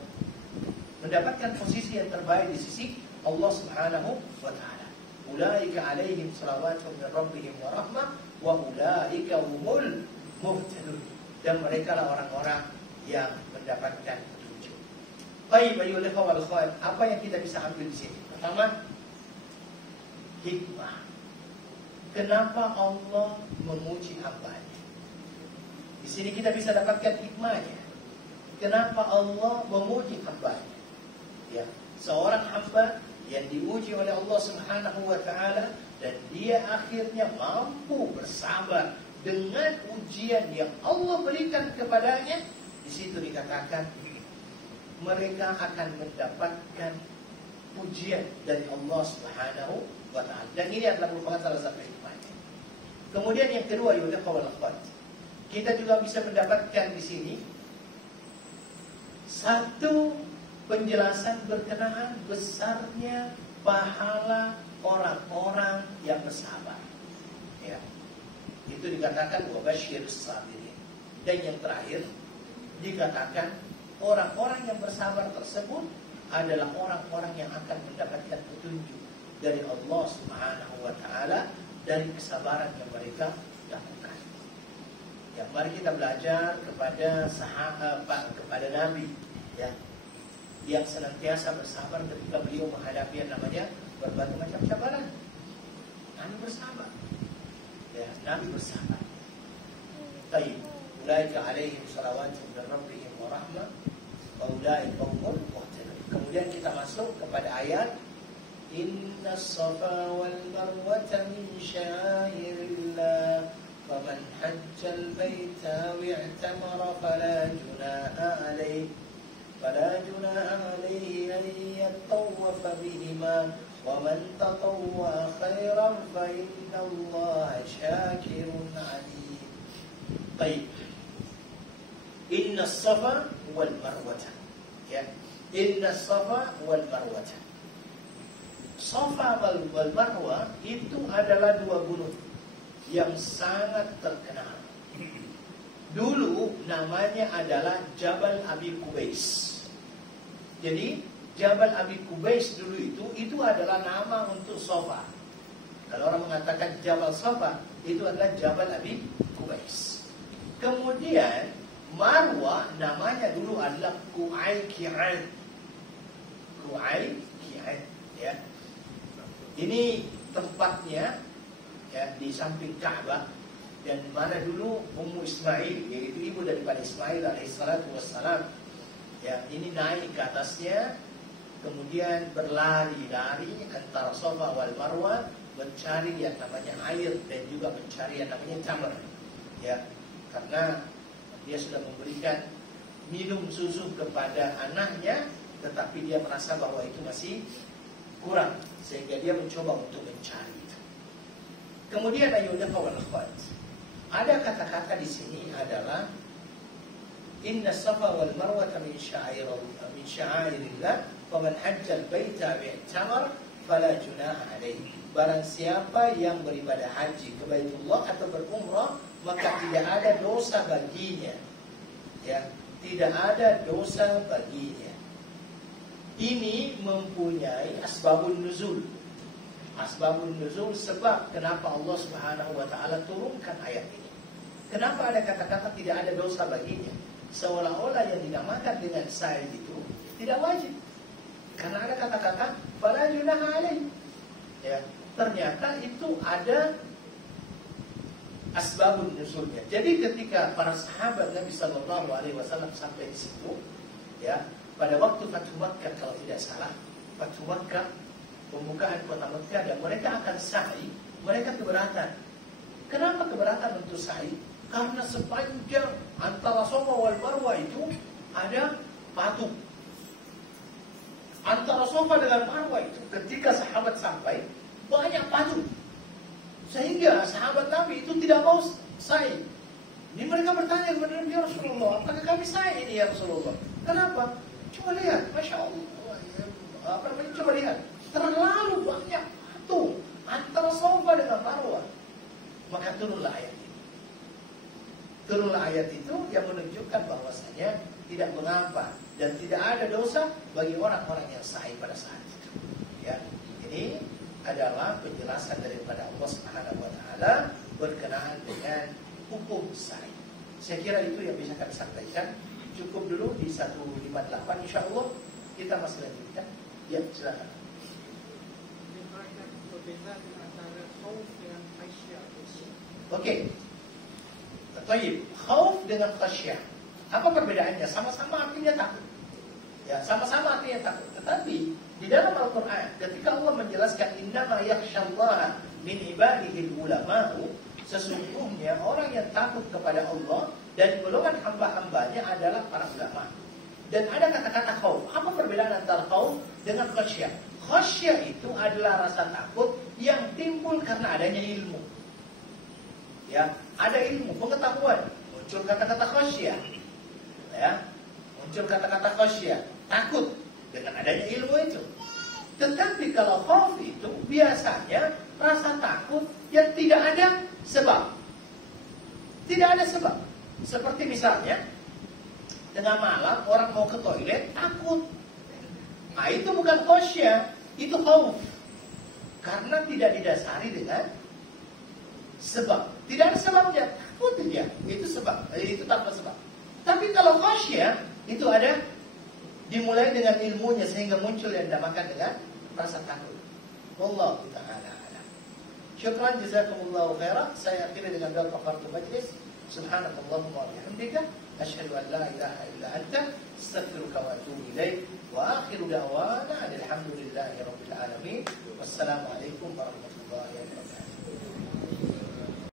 Mendapatkan posisi yang terbaik di sisi Allah Subhanahu wa taala. Ulaika 'alaihim shalawatun min rabbihim wa rahmah wa ulaika humul muhtadun. Dan mereka lah orang-orang yang mendapatkan petunjuk. Baik, ayyuhal ikhwah wal akhwat, apa yang kita bisa ambil di sini? Pertama, hikmah. Kenapa Allah memuji hamba-Nya? Di sini kita bisa dapatkan hikmahnya. Kenapa Allah memuji hamba-Nya? Ya, seorang hamba yang diuji oleh Allah Subhanahu wa taala dan dia akhirnya mampu bersabar dengan ujian yang Allah berikan kepadanya, di situ dikatakan mereka akan mendapatkan pujian dari Allah Subhanahu wa taala. Dan ini adalah merupakan salah satu hikmahnya. Kemudian yang kedua, ya wal akhwat, kita juga bisa mendapatkan di sini satu penjelasan berkenaan besarnya pahala orang-orang yang bersabar. Ya. Itu dikatakan wabasyirus sabirin. Dan yang terakhir dikatakan orang-orang yang bersabar tersebut adalah orang-orang yang akan mendapatkan petunjuk dari Allah Subhanahu wa taala dari kesabaran yang mereka lakukan. Ya, mari kita belajar kepada sahabat, kepada Nabi, ya, yang senantiasa bersabar ketika beliau menghadapi yang namanya berbagai macam cabaran. Nabi bersabar. Ya, Nabi bersabar. Baik, ulaika 'alaihim shalawatun min rabbihim wa rahmah wa ulaika humul muhtadun. Kemudian kita masuk kepada ayat Inna safa wal marwata min syairillah فمن حج البيت أو اعتمر فلا جناح عليه أن يطوف بهما ومن تطوع خيرا فإن الله شاكر عليم. طيب. إن الصفا والمروة. Ya. Inna Safa wal Marwah. Safa wal Marwah itu adalah dua gunung yang sangat terkenal. Dulu namanya adalah Jabal Abi Qubais. Jadi Jabal Abi Qubais dulu itu adalah nama untuk Safa. Kalau orang mengatakan Jabal Safa, itu adalah Jabal Abi Qubais. Kemudian Marwah namanya dulu adalah Qu'ayqi'an. Qu'ayqi'an, ya. Ini tempatnya ya di samping Ka'bah, dan mana dulu Ummu Ismail, yaitu ibu daripada Ismail alaihissalatu wassalam, ya, ini naik ke atasnya, kemudian berlari-lari antara Safa wal Marwah, mencari yang namanya air dan juga mencari yang namanya tamar, ya, karena dia sudah memberikan minum susu kepada anaknya, tetapi dia merasa bahwa itu masih kurang, sehingga dia mencoba untuk mencari itu. Kemudian ayuhnya wal akhwat, ada kata-kata di sini adalah Inna Safa wal Marwah min sya'airillah faman hajjal baita bi'tamar fala junaha alaihi. Barang siapa yang beribadah haji ke Baitullah atau berumrah, maka tidak ada dosa baginya. Ya, tidak ada dosa baginya. Ini mempunyai asbabun nuzul. Asbabun nuzul, sebab kenapa Allah Subhanahu wa taala turunkan ayat ini. Kenapa ada kata-kata tidak ada dosa baginya? Seolah-olah yang dinamakan dengan sa'i itu tidak wajib. Karena ada kata-kata fala junaha alaihi. Ya, ternyata itu ada asbabun nuzulnya. Jadi ketika para sahabat Nabi sallallahu alaihi wasallam sampai di situ, ya, pada waktu Fathu Makkah kalau tidak salah, Fathu Makkah, pembukaan kota Makkah, dan mereka akan sa'i, mereka keberatan. Kenapa keberatan untuk sa'i? Karena sepanjang antara Safa wal Marwah itu ada patung. Antara Safa dengan Marwah itu ketika sahabat sampai banyak patung, sehingga sahabat Nabi itu tidak mau sa'i. Ini mereka bertanya kepada Nabi, ya Rasulullah, apakah kami sa'i ini ya Rasulullah? Kenapa? Coba lihat, Masya Allah, coba lihat, terlalu banyak patung antara Safa dengan Marwah. Maka turunlah ayat ini. Turunlah ayat itu yang menunjukkan bahwasanya tidak mengapa dan tidak ada dosa bagi orang-orang yang sa'i pada saat itu. Ya, ini adalah penjelasan daripada Allah Subhanahu wa taala berkenaan dengan hukum sa'i. Saya kira itu yang bisa kami sampaikan. Cukup dulu di 158, insyaallah kita masih lanjutkan. Ya, silakan. Oke. Baik, khauf dengan khasyah. Apa perbedaannya? Sama-sama artinya takut. Ya, sama-sama artinya takut. Tetapi di dalam Al-Quran, ketika Allah menjelaskan innama yakhsyallaha min ibadihi ulama'u, sesungguhnya orang yang takut kepada Allah dan golongan hamba-hambanya adalah para ulama. Dan ada kata-kata khauf. Apa perbedaan antara khauf dengan khasyah? Khasyah itu adalah rasa takut yang timbul karena adanya ilmu. Ya, ada ilmu, pengetahuan, muncul kata-kata khasyah. Ya, muncul kata-kata khasyah, takut dengan adanya ilmu itu. Tetapi kalau khauf itu biasanya rasa takut yang tidak ada sebab. Tidak ada sebab. Seperti misalnya tengah malam orang mau ke toilet takut. Nah, itu bukan khasyah, itu khauf. Karena tidak didasari dengan sebab. Tidak ada sebabnya, takut saja. Itu sebab, itu tanpa sebab. Tapi kalau khasyah itu ada dimulai dengan ilmunya sehingga muncul yang dinamakan dengan rasa takut. Wallahu ta'ala a'lam. Syukran jazakumullahu khairan. Saya akhiri dengan doa kafaratul majlis. Subhanakallahumma wa bihamdika asyhadu an la ilaha illa anta astaghfiruka wa atubu ilaik. Wa akhiru da'wana alhamdulillahi rabbil alamin. Wassalamu alaikum warahmatullahi wabarakatuh.